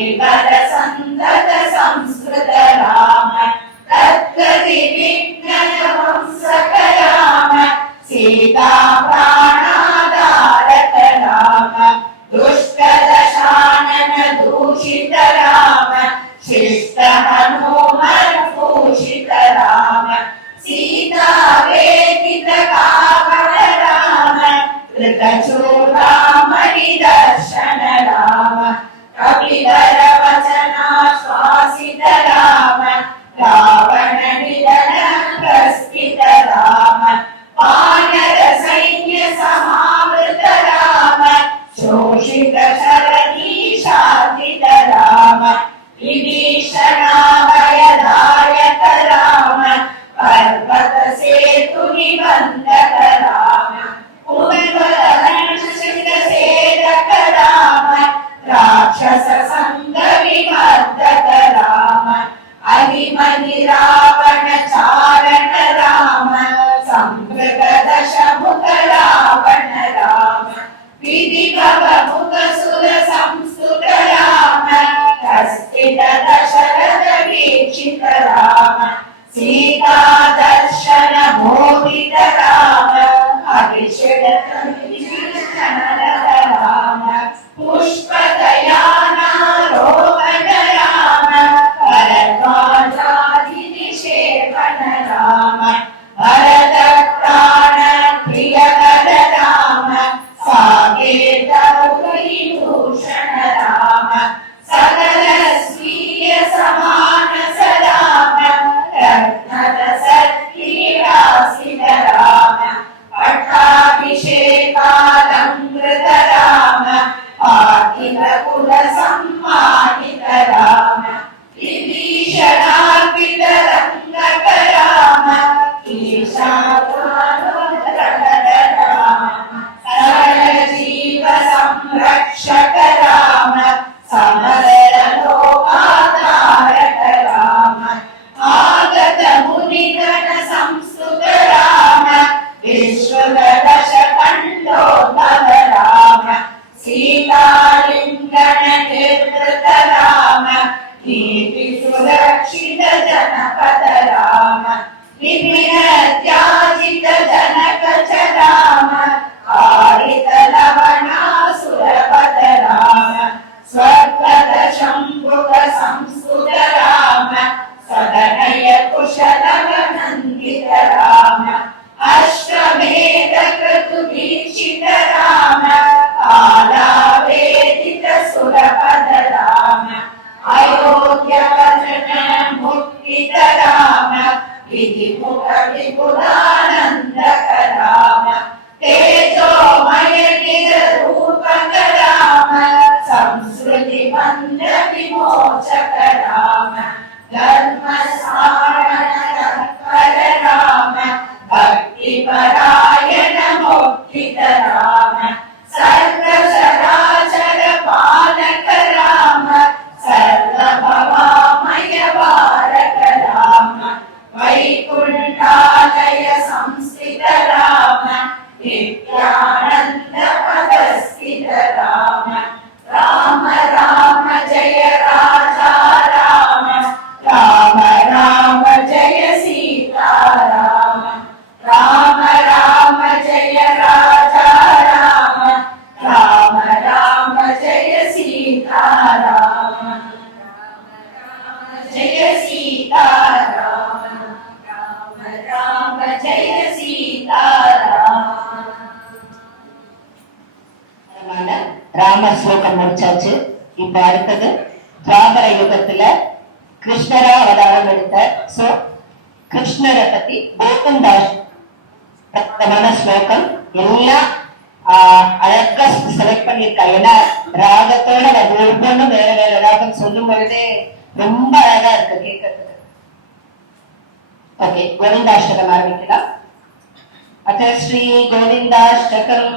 कपिवर संतत संस्कृत राम तत्कति विज्ञान वंशक राम सीता प्राणाधारक राम दुष्ट दशानन दूषित राम शिष्ट हनुमन भूषित राम सीता वेदित कावड़ राम कृतचूड़ामणि दर्शन राम कपिवर वचनाश्वासित राम रावण निधन प्रस्थित राम वानर सैन्य समावृत राम शोषित शरणीशादित राम विभीषणाभयदायक राम पर्वत सेतु निबंधक राम सेदक राम राक्षस संग विमर्दक राम अहिमनि रावण चारण राम संभृत दशमुख रावण राम विधि भव मुख सुर संस्तुत राम हस्तित दशरथ वीक्षित राम सीता दर्शन मोहित राम अभिषेक राम पुष्प दयानारोहण राम भरद्वाजादि निषेवण राम भरत प्राण प्रियकर राम साकेत भूषण राम सकल स्वीय समानस राम रत्नद सत्कीरासित राम पट्टाभिषेकालंकृत राम पार्थिव कुल सम्मानित राम विभीषणार्पित रंगक राम ईशापुरनुद्रगत राम सकल जीव संरक्षक राम समर लोकाधारक राम आगत मुनिगण संस्तुत राम विश्वदश खंडोद्भव राम सीतालिंगन निर्वृत राम नीति सुरक्षित जनपद राम विपिन त्याजित जनक च राम कारित लवणासुरपद राम स्वर्गद शंभुक संस्तुत राम सदनय कुशलव नंदित राम अश्वमेध क्रतु दीक्षित राम कालावेदित सुरपद राम अयोध्य वचन मुक्तित राम विधिमुख विपुलानंदक राम तेजोमय निरूपक राम संस्कृति बंध विमोचक राम धर्म सारण तत्पर राम भक्ति परायण मोक्षित राम सर्व चराचर पालक राम सर्व भवामय वारक राम वैकुंठालय संस्थित राम नित्यानंद पदस्थित राम राम राम जय राजा राम राम राम जय सीता राम राम राम जय राजा राम राम राम जय सीता राम जय सीता राम राम राम जय सीता राम ராம ஸ்லோகம் முடிச்சாச்சு. இப்ப அடுத்தது துவாபர யுகத்துல கிருஷ்ணரா அவதாரம் எடுத்த சோ கிருஷ்ணரை பத்தி கோகுந்தாஷ்டமான ஸ்லோகம் எல்லாம் அழகா செலக்ட் பண்ணிருக்கா. ஏன்னா ராகத்தோட ஒவ்வொன்றும் வேற வேற ராகம் சொல்லும் பொழுதே ரொம்ப அழகா இருக்கு கேட்கறதுக்கு. ஓகே, கோவிந்தாஷ்டகம் ஆரம்பிக்கலாம். அத ஸ்ரீ கோவிந்தாஷ்டகம்.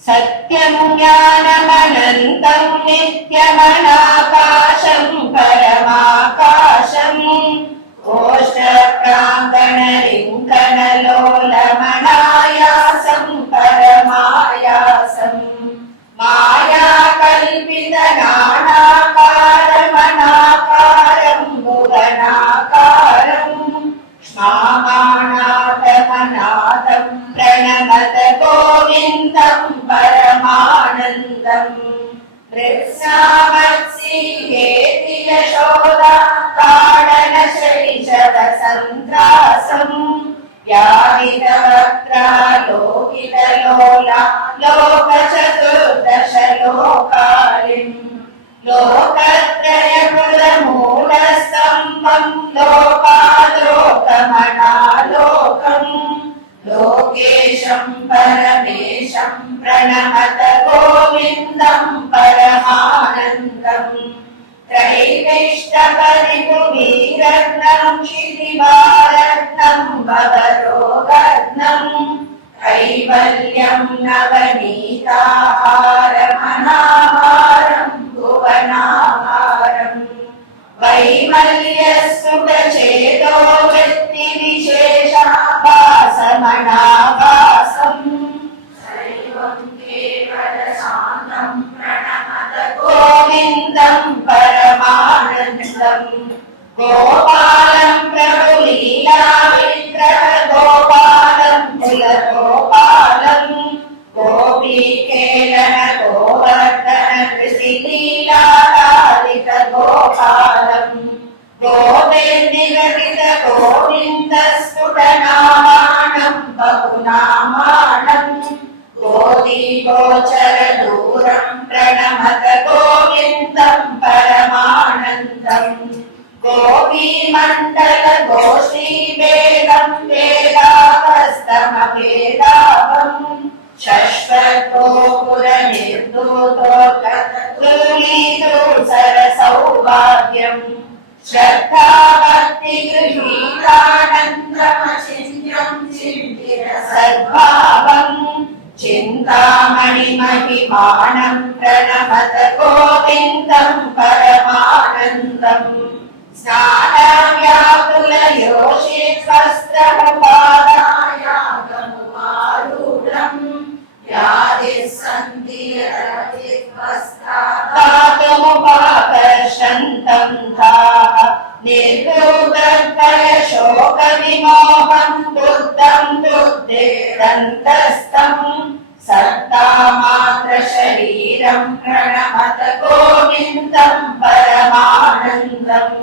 सत्यं ज्ञानमनन्तं नित्यमनाकाशं परमाकाशं कोष्ठप्राङ्गणलिङ्गनलोलमनायासं परमायासं मायाकल्पितनाटकं कृष्णावत्सी हेति यशोदा ताडन शैशव सन्त्रासम् व्याधितवक्त्रा लोकितलोला लोकचतुर्दश लोकालिम् लोकत्रयपुरमूलस्तम्भम् लोकालोकमनालोकम् लोकेशम् परमेशम् प्रणमत गोविन्दम् परमानन्दम् त्रैविष्टपरिपुवीरत्नम् क्षितिवारत्नम् भवरोगत्नम् कैवल्यम् नवनीताहारमनाहारम् भुवनाहारम् वैमल्यस्तुतचेतो वृत्तिविशेषाभासमनाभासम् शैवम् केवलशान्तम् प्रणमत गोविन्दम् परमानन्दम् गोपालम् प्रभुलीला विग्रह गोपालम् कुलगोपालम् गोपीकेलन गोवर्धन कृषिलीलालित गोपालम् गोपेर्निगदित गोविन्दस्फुटनामाणम् बहुनामाणम् गोदीगोचर दूरम् प्रणमत गोविन्दम् परमानन्दम् गोपीमण्डल गोश्रीवेदम् वेदावस्तमवेदावम् शश्वतोपुरनिर्दूतोलीदूसरसौभाग्यम् श्रद्धाभक्तिगृहीतानन्दमचिन्त्यम् चिन्तिर सद्भावम् चिन्तामणिमहिमानम् प्रणमत गोविन्दम् परमानन्दम् स्नानाव्याकुलयोषित्वस्त्रपादायागमुमारूढम् व्याधिः सन्धिरतिस्वस्तातमुपाकर्षन्तम् ताः निर्दूतकलशोकविमोहम् बुद्धम् दुर्देदन्तस्तम् सत्तामात्र शरीरम् प्रणमत गोविन्दम् परमानन्दम्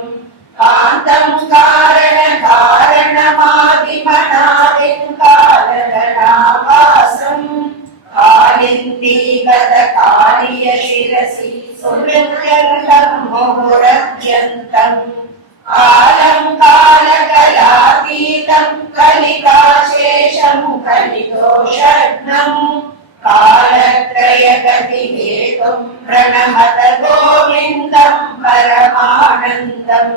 कान्तम् कारण कारणमादिमनादिम् कालगणाभासम् कालिन्दीगत कालिय शिरसि सुहृत्यन्तम् मुहुरत्यन्तम् कालम् कालकलातीतम् कलिकाशेषम् कलिदोषघ्नम् कालत्रयगतिहेतुम् प्रणमत गोविन्दम् परमानन्दम्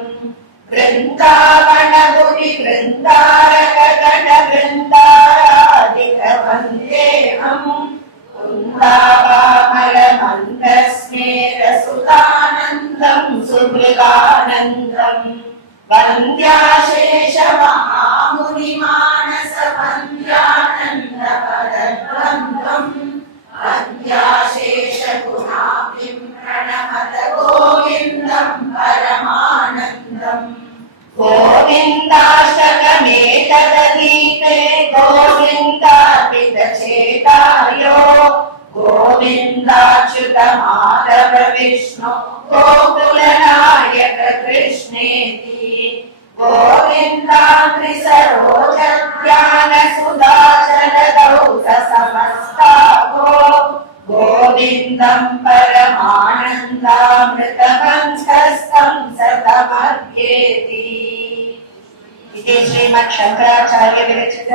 वृन्दावनगुरि वृन्दारकगण वृन्दाराधिकवन्देहम् वृन्दावामलमन्दस्मेरसुतानन्दम् सुमृगानन्दम् वन्द्याशेष महामुनिमानस वन्द्यानन्दपदद्वन्द्वम् वन्द्याशेष गुणाब्धिम् प्रणमत गोविन्दम् परमानन्दम् गोविन्दाष्टकमेतदधीते गोविन्दार्पितचेतायो गोविन्दाच्युत माधव विष्णु गोकुलनायक कृष्णेति गोविन्दाद्रि सरोज ध्यान सुधाचलदौ समस्तागो गोविन्दम् परमानन्दामृतमन्त्रस्थम् सतमर्येति। इति श्रीमत् शंकराचार्य विरचित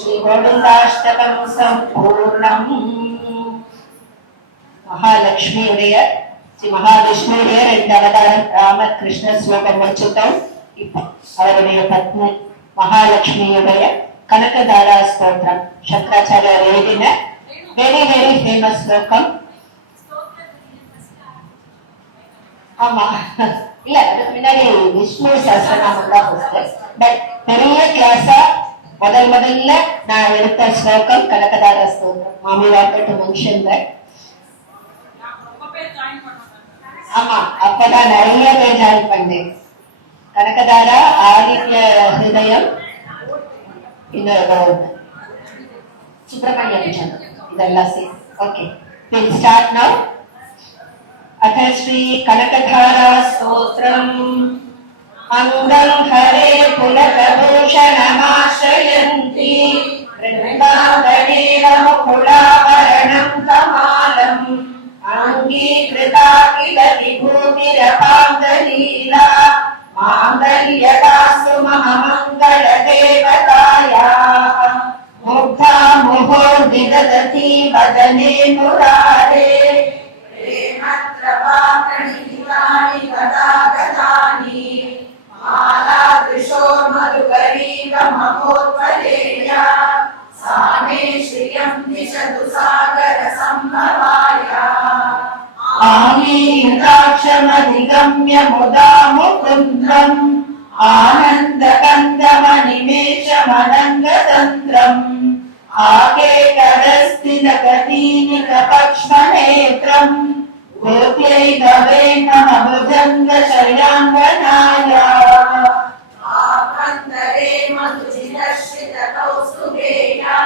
श्री गोविन्दाष्टकम् सम्पूर्णम्। மகாலட்சுமியுடைய ஸ்ரீ மகாவிஷ்ணுடைய 2 அவதாரம் ராமர் கிருஷ்ண ஸ்லோகம் வச்சுட்டோம். இப்போ அவருடைய பத்னி மகாலட்சுமியுடைய கனகதாரா ஸ்தோத்திரம் சங்கராச்சாரியார் எழுதின வெரி வெரி ஃபேமஸ் ஸ்லோகம். ஆமா இல்ல அதுக்கு முன்னாடி விஷ்ணு சஹஸ்ரநாமம் தான் ஃபர்ஸ்ட். பட் பெரிய கிளாஸா முதல்ல நான் எடுத்த ஸ்லோகம் கனகதாரா ஸ்தோத்திரம். மாமி வாட்டர் டு மென்ஷன் தட். ஆமா அப்பதான் நிறைய பேர் ஜாயின் பண்ணேன். கனகதாரா ஆதித்ய ஹிருதயம் இன்னொரு சுப்பிரமணிய இதெல்லாம் சரி. Okay will start now. अथ श्री कनकधारा स्तोत्रम् अंगं हरे पुलकभूषणमाश्रयन्ति वृन्दावनेन मुकुलाभरणं कमालम् अंगीकृता किल विभूतिरपाङ्गलीला माङ्गल्यदास्तु मम मङ्गलदेवतायाः मुग्धा मुहुर्विदधति वदने मुरारे प्रेमत्रपाकणितानि गदागदानि मालादृशोर्मधुकरीकमहोत्पलेया सा मे श्रियं दिशतु सागरसम्भवाय आमीयुताक्षमधिगम्य मुदा मुकुन्दम् आनन्दकन्दमनिमेषमनङ्गतन्त्रम् आकेकरस्थितगतीनिकपक्ष्मनेत्रम् गोप्यै गवेन भुजङ्गशयाङ्गनाय आभ्यन्तरे मधुचिरश्रितकौस्तुभेया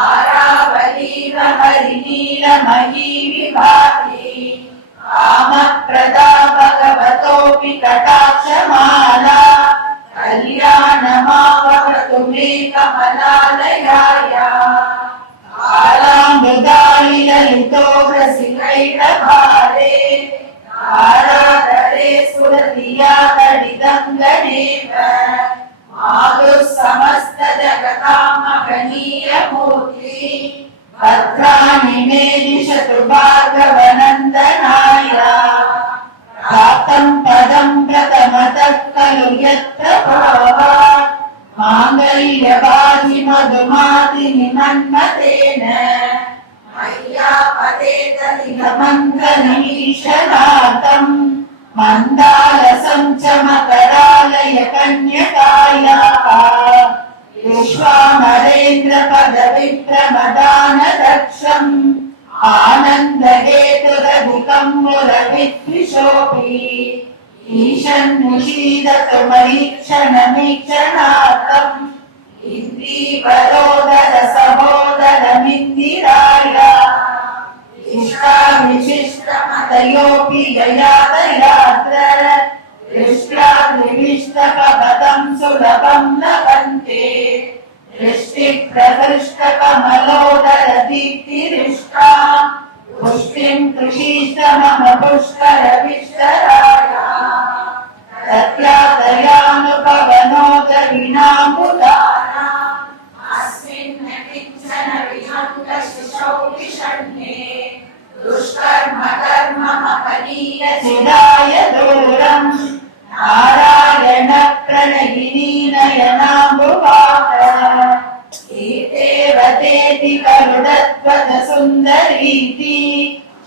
आरावलीव हरिनीलमयी विभाति कामप्रदा भगवतोऽपि कटाक्षमाला कल्याणमावहतु मे कमलालयाय कालामृदालिललितो रसिकैटभारे आराधरे सुरतिया कडिदङ्गनेव माधुः समस्त जगतामहनीय मूर्ति भद्राणि मे दिशतु भार्गवनन्दनाय प्राप्तं पदं प्रथमतः खलु यत्र भावात् माङ्गल्यवादि मधुमादिनिमन्मतेन मय्यापतेतनिगमङ्गलमीशनाथम् मन्दालसं च मकरालय कन्यकायाः विश्वामरेन्द्रपदविप्रमदानदक्षम् आनन्दहेतुरधिकं मुरविद्विषोऽपि ईशन्मुषीदतु मरीक्षणमीक्षणार्थम् इन्द्रीवरोदरसहोदरमिन्दिराय इष्टाविशिष्टमतयोऽपि ययातयात्र दृष्ट्याद्रिविष्टकपदं सुलभं लभन्ते दृष्टिप्रहृष्टकमलोदरदीप्तिरिष्टा पुष्टिं कृषीष्ट मम पुष्करविष्टराय तत्यादयानुपवनोदरिणाम्बुदाना अस्मिन् किञ्चन विहङ्गशिशौ विषण्णे दुष्कर्म कर्म महनीय चिराय दूरम् नारायण प्रणयिनी नयनाम्बुवाह ईतेवतेति करुणध्वज सुन्दरीति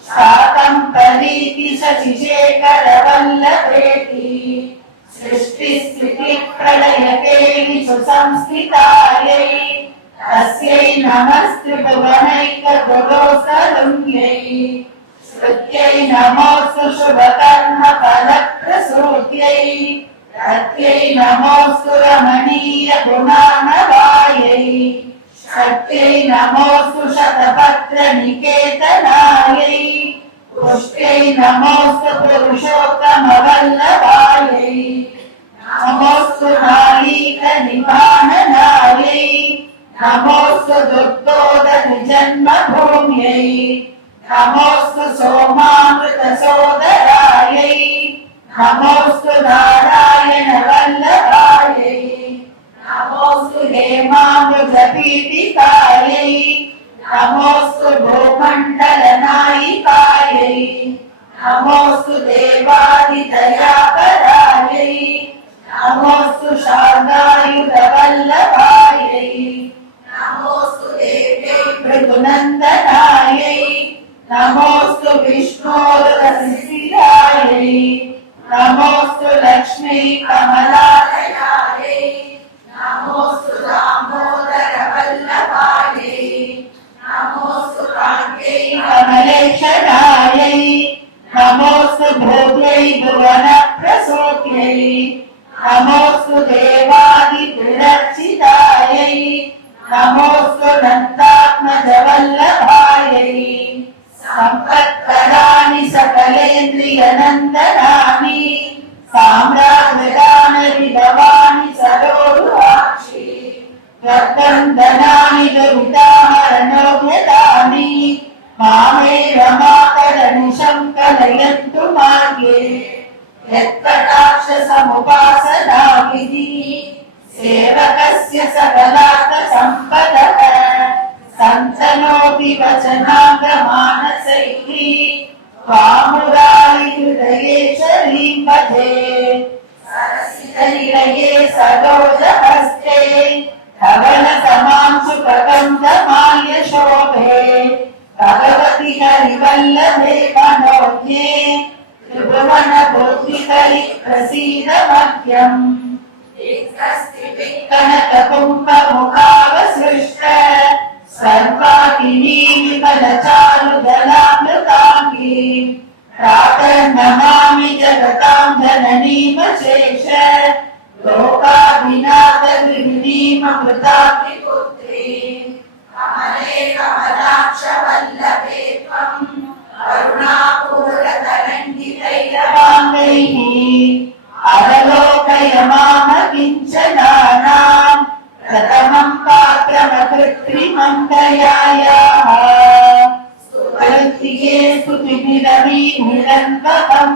शातं परीति शशिशेखरवल्लभेति सृष्टिस्थितिप्रलयकेलिषु संस्थितायै तस्यै नमस्त्रिभुवनैकगुरोसलुङ्ग्यै स्तुत्यै नमोऽस्तु शुभकर्मफलप्रसूत्यै तत्यै नमोऽस्तु रमणीयगुणानवायै शक्त्यै नमोऽस्तु शतपत्रनिकेतनायै पुष्ट्यै नमोऽस्तु पुरुषोत्तमवल्लभायै नमोऽस्तु नायीकनिवाननायै नमोऽस्तु दुग्धोदधिजन्मभूम्यै नमोऽस्तु सोमामृतसोदरायै नमोऽस्तु नारायणवल्लभायै नमोऽस्तु हेमामृतपीठिकायै नमोऽस्तु भूमण्डलनायिकायै नमोऽस्तु देवादिदयापरायै नमोऽस्तु शार्दायुधवल्लभायै नमोऽस्तु देव्यै भृगुनन्दनायै नमोऽस्तु विष्णोर्वसितायै नमोऽस्तु लक्ष्मी कमलालयायै नमोऽस्तु दामोदरवल्लभायै नमोऽस्तु कान्त्यै कमलेशनायै नमोऽस्तु भोग्यै भुवनप्रसूत्यै नमोऽस्तु देवादित्रिरर्चितायै नमोऽस्तु नन्दात्मजवल्लभायै सम्पत्कराणि सकलेन्द्रियनन्दनानि साम्राज्यदानविधवानि सरोरुहाक्षि प्रकन्दनानि दुरितामरणोद्यतानि मामेव मातरनिशं कलयन्तु मार्गे यत्कटाक्षसमुपासना विधिः सेवकस्य सकलार्थसम्पदः सन्तनोऽपि वचनागमानसैः त्वामुरारिहृदयेश्वरीं भजे सरसिजनिलये सरोजहस्ते धवलसमां सुखगन्धमाल्य शोभे भगवति हरिवल्लभे मनोज्ञे त्रिभुवनबुद्धिकरि प्रसीद मह्यम् कनककुम्भमुखावसृष्ट सर्वाकिनी विमलचारुदलामृताङ्गी प्रातः नमामि जगतां जननीमशेष लोकाभिनाथगृहिणीममृताभिपुत्रीम् कमले कमलाक्षवल्लभे त्वम् करुणापूरतरङ्गितैरवाङ्गैः अवलोकय माम किञ्चनानां प्रथमं पात्रमकृत्रिमं दयायाः स्तुतिये स्तुतिभिरवीमिरन्वहं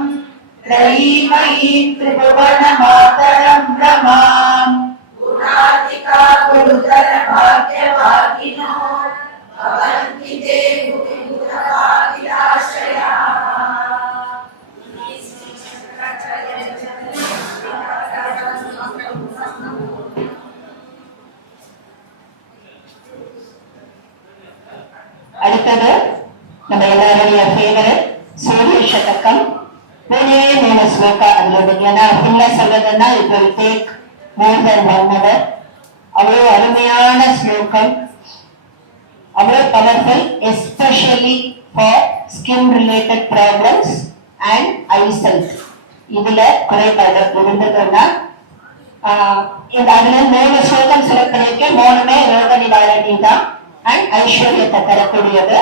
त्रयीमयीं त्रिभुवनमातरं रमाम् गुणाधिका गुरुतर भाग्यभागिनो भवन्ति ते भुविगुणभागिराश्रयाः அடுத்தது நம்ம எல்லாருடைய ஃபேவரட் சூரிய சதகம். மூணே 3 ஸ்லோகா அதுல ஏன்னா ஃபுல்லா சொல்றதுன்னா it will take more then 1 hour. அவ்வளவு அருமையான ஸ்லோகம், அவ்வளவு powerful, especially for skin related problems and eyesight. இதுல குறைபாடு இருந்ததுன்னா அதுல 3 ஸ்லோகம் செலக்ட் பண்ணிருக்கேன். 3மே ரோக நிவாரணி தான் அண்ட் ஐஸ்வர்யத்தை தரக்கூடியது.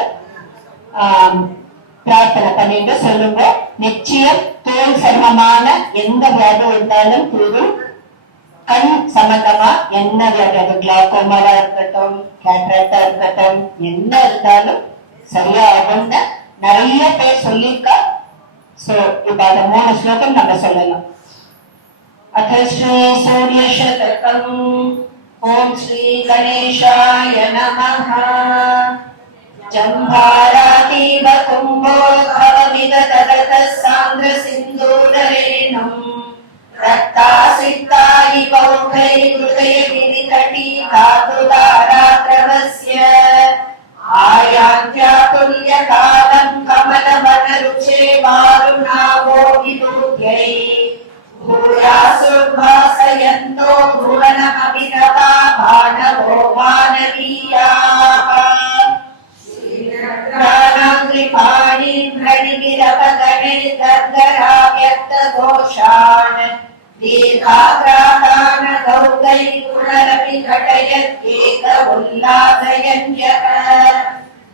பிரார்த்தனை பண்ணிட்டு சொல்லுங்க. நிச்சயம் தோல் சர்மமான எந்த வியாதி இருந்தாலும் தீரும். கண் சம்பந்தமா என்ன வியாதி, கிளாக்கோமாவா இருக்கட்டும், கேட்ராக்டா இருக்கட்டும், என்ன இருந்தாலும் சரியா ஆகும்னு நிறைய பேர் சொல்லியிருக்கா. சோ இப்ப அந்த 3 ஸ்லோகம் நம்ம சொல்லலாம். अथ श्री सूर्य शतकम्। ओम श्री गणेशाय नमः। जम्भारातीव कुम्भोद्भवविगतगतः सान्द्र सिन्दूररेणुम् रक्तासिक्तायि पौर्धैर्हृदयगिरितटी धातुधाराद्रवस्य आयान्त्यातुल्यकालम् कमलवनरुचे वारुणावो विदुर्यै भूयासुर्भासयन्तो भुवनमभिनवा भानवो मानवीयाः श्रीरङ्गपाणीन्द्रणिभिरवगणैर्गर्गराव्यक्तघोषान् दीर्घाग्रातान् गौगैः पुनरपि घटयत्येक उल्लासयन्यः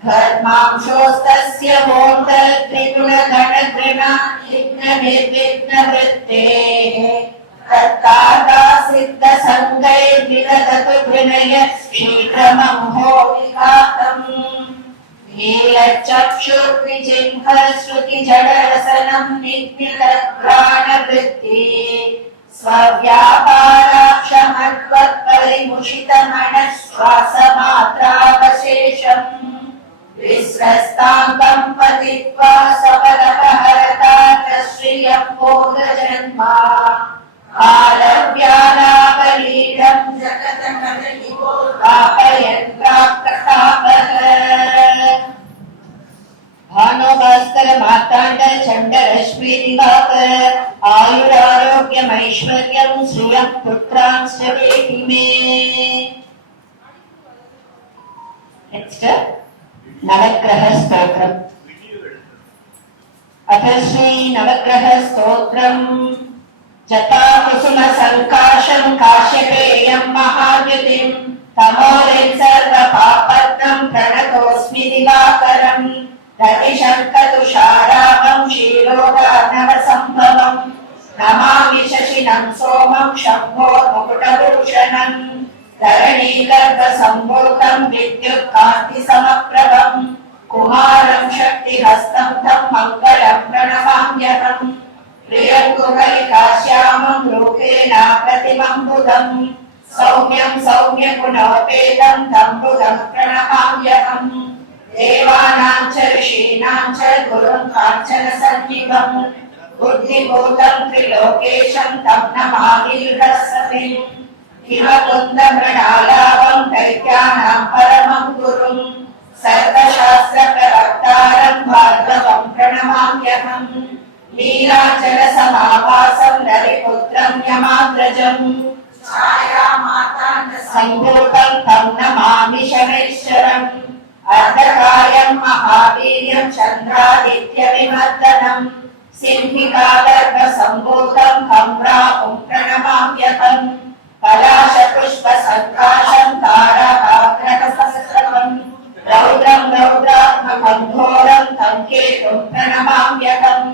धर्मांशोस्तस्य मोन्तत्रिगुणगणगृणा विघ्ननिर्विघ्नवृत्तेः तत्कार्ता सिद्धसङ्गैर्विदधतु गृणय शीघ्रमंहो विघातम् नीलचक्षुर्विजिह्वश्रुतिजडरसनम् निग्नितघ्राणवृत्ति स्वव्यापाराक्षमत्वत्परिमुषितमनश्वासमात्रावशेषम् विस्रस्ताङ्गम् पतित्वा सफलपहरताश्रियं भोगजन्मा कालव्यालावलीडम् जगतमलिपोर्वापयन्त्राप्रतापः भानुभास्कर मार्ताण्ड चण्डरश्मिदिवाकर आयुरारोग्यमैश्वर्यं श्रियं पुत्रांश्च देहि मे। नेक्स्ट नवग्रह स्तोत्रम्। अथ श्री नवग्रह स्तोत्रम्। जटाकुसुम संकाशं काश्यपेयं महाद्युतिं तमोलिं सर्वपापत्नं प्रणतोऽस्मि दिवाकरम् रतिशङ्कतुषाराभं शीलोदार्णवसम्भवम् नमामि शशिनं सोमं शम्भोर्मुकुटभूषणम् धरणीगर्भसम्भूतं विद्युत्कान्तिसमप्रभम् कुमारं शक्तिहस्तं तं मङ्गलं प्रणमाम्यहम् प्रियङ्कुकलिकाश्यामं रूपेण प्रतिमं सौम्यं सौम्यगुणोपेतं तं बुधं प्रणमाम्यहम् देवानां च ऋषीणां च गुरुं काञ्चन सन्निभं बुद्धिभूतं त्रिलोकेशं तं नमामि बृहस्पतिम् हिमकुन्दमृणालाभं दैत्यानां परमं गुरुं सर्वशास्त्रप्रवक्तारं भार्गवं प्रणमाम्यहम् नीलाचलसमाभासं रविपुत्रं यमाग्रजम् छायामाताण्डसम्भूतं तं नमामि शनैश्वरम् अर्धकायं महावीर्यं चन्द्रादित्यविमर्दनं सिंहिकागर्भसम्भूतं तं राहुं प्रणमाम्यहम् पलाशपुष्पसङ्काशं तारकाग्रहसहस्रकं रौद्रं रौद्रात्मकं घोरं तं केतुं प्रणमाम्यहम्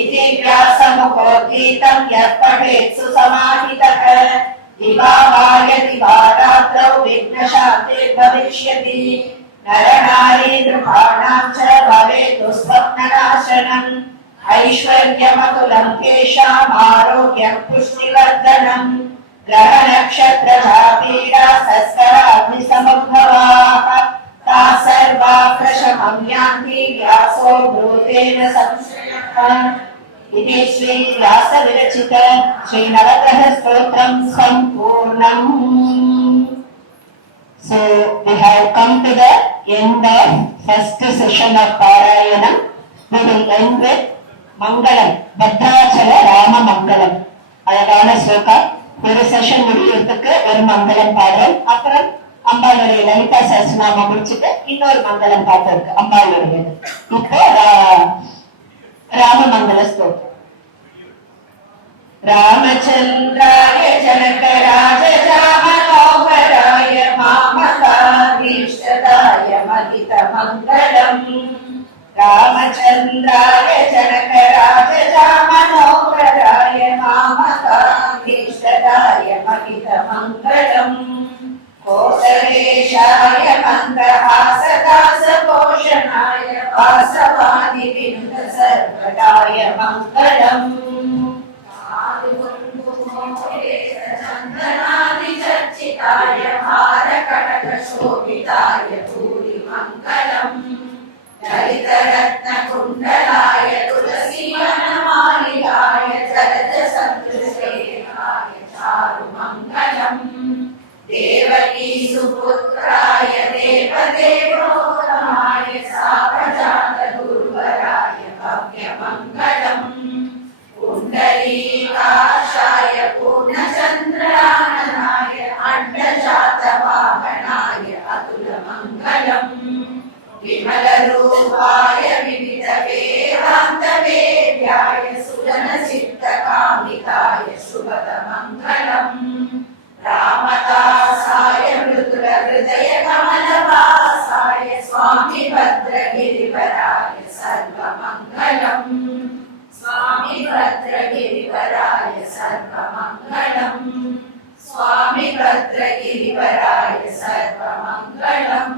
इति व्यासमुखोद्गीतं यः पठेत् सुसमाहितः दिवावाय दिवारात्रौ विघ्नशान्तिर् भविष्यति नरनारी नृपाणां च भवेत् दुःस्वप्ननाशनम् ऐश्वर्यमतुलं तेषाम् आरोग्यं पुष्टिवर्धनम् ग्रहनक्षत्रजापीडा सस्कराग्निसमुद्भवाः ताः सर्वा प्रशमं यान्ति व्यासो ब्रूतेन संश्रयः इति श्री व्यासविरचित श्रीनवग्रहस्तोत्रं सम्पूर्णम्. So we have come to the end of first session of Parayanam. We will end with Mangalam, Bhadrachala Rama Mangalam. அழகான ஸ்லோகா. ஒரு செஷன் முடிக்கிறதுக்கு ஒரு மங்களம் பாடல், அப்புறம் அம்பாளுடைய லலிதா சஹஸ்ரநாமம் முடிச்சுட்டு இன்னொரு மங்களம் பாட்டு இருக்கு அம்பாளுடையது. இப்போ ராம மங்கள ஸ்லோகம். रामचन्द्राय जनकराजमनोहराय मामकाभीष्टदाय महितमङ्गलम् रामचन्द्राय जनकराजमनोहराय मामकाभीष्टदाय महितमङ्गलम् कोसलेशाय मन्दहासदासपोषणाय वासवादिविन्दसर्वदाय मङ्गलम् चन्दनादिचर्चिताय हारकटकशोभिताय भूरिमङ्गलम् ललितरत्नकुण्डलाय तुलसीवनमालिकाय जलजसन्दृशेनाय चारुमङ्गलम् देवकी सुपुत्राय देवदेवोत्तमाय सापजातगुरुवराय भव्यमङ्गलम् कुण्डलीकाशाय पूर्णचन्द्राननाय अण्डजातवाहनाय अतुलमङ्गलम् विमलरूपाय विविधवेदान्तवेद्याय सुजनचित्तकामिकाय शुभदमङ्गलम् रामदासाय मृदुलहृदयकमलवासाय स्वामी भद्रगिरिवराय सर्वमङ्गलम् स्वामी भद्रगिरिवराय सर्वमङ्गलम् स्वामी भद्रगिरिवराय सर्वमङ्गलम्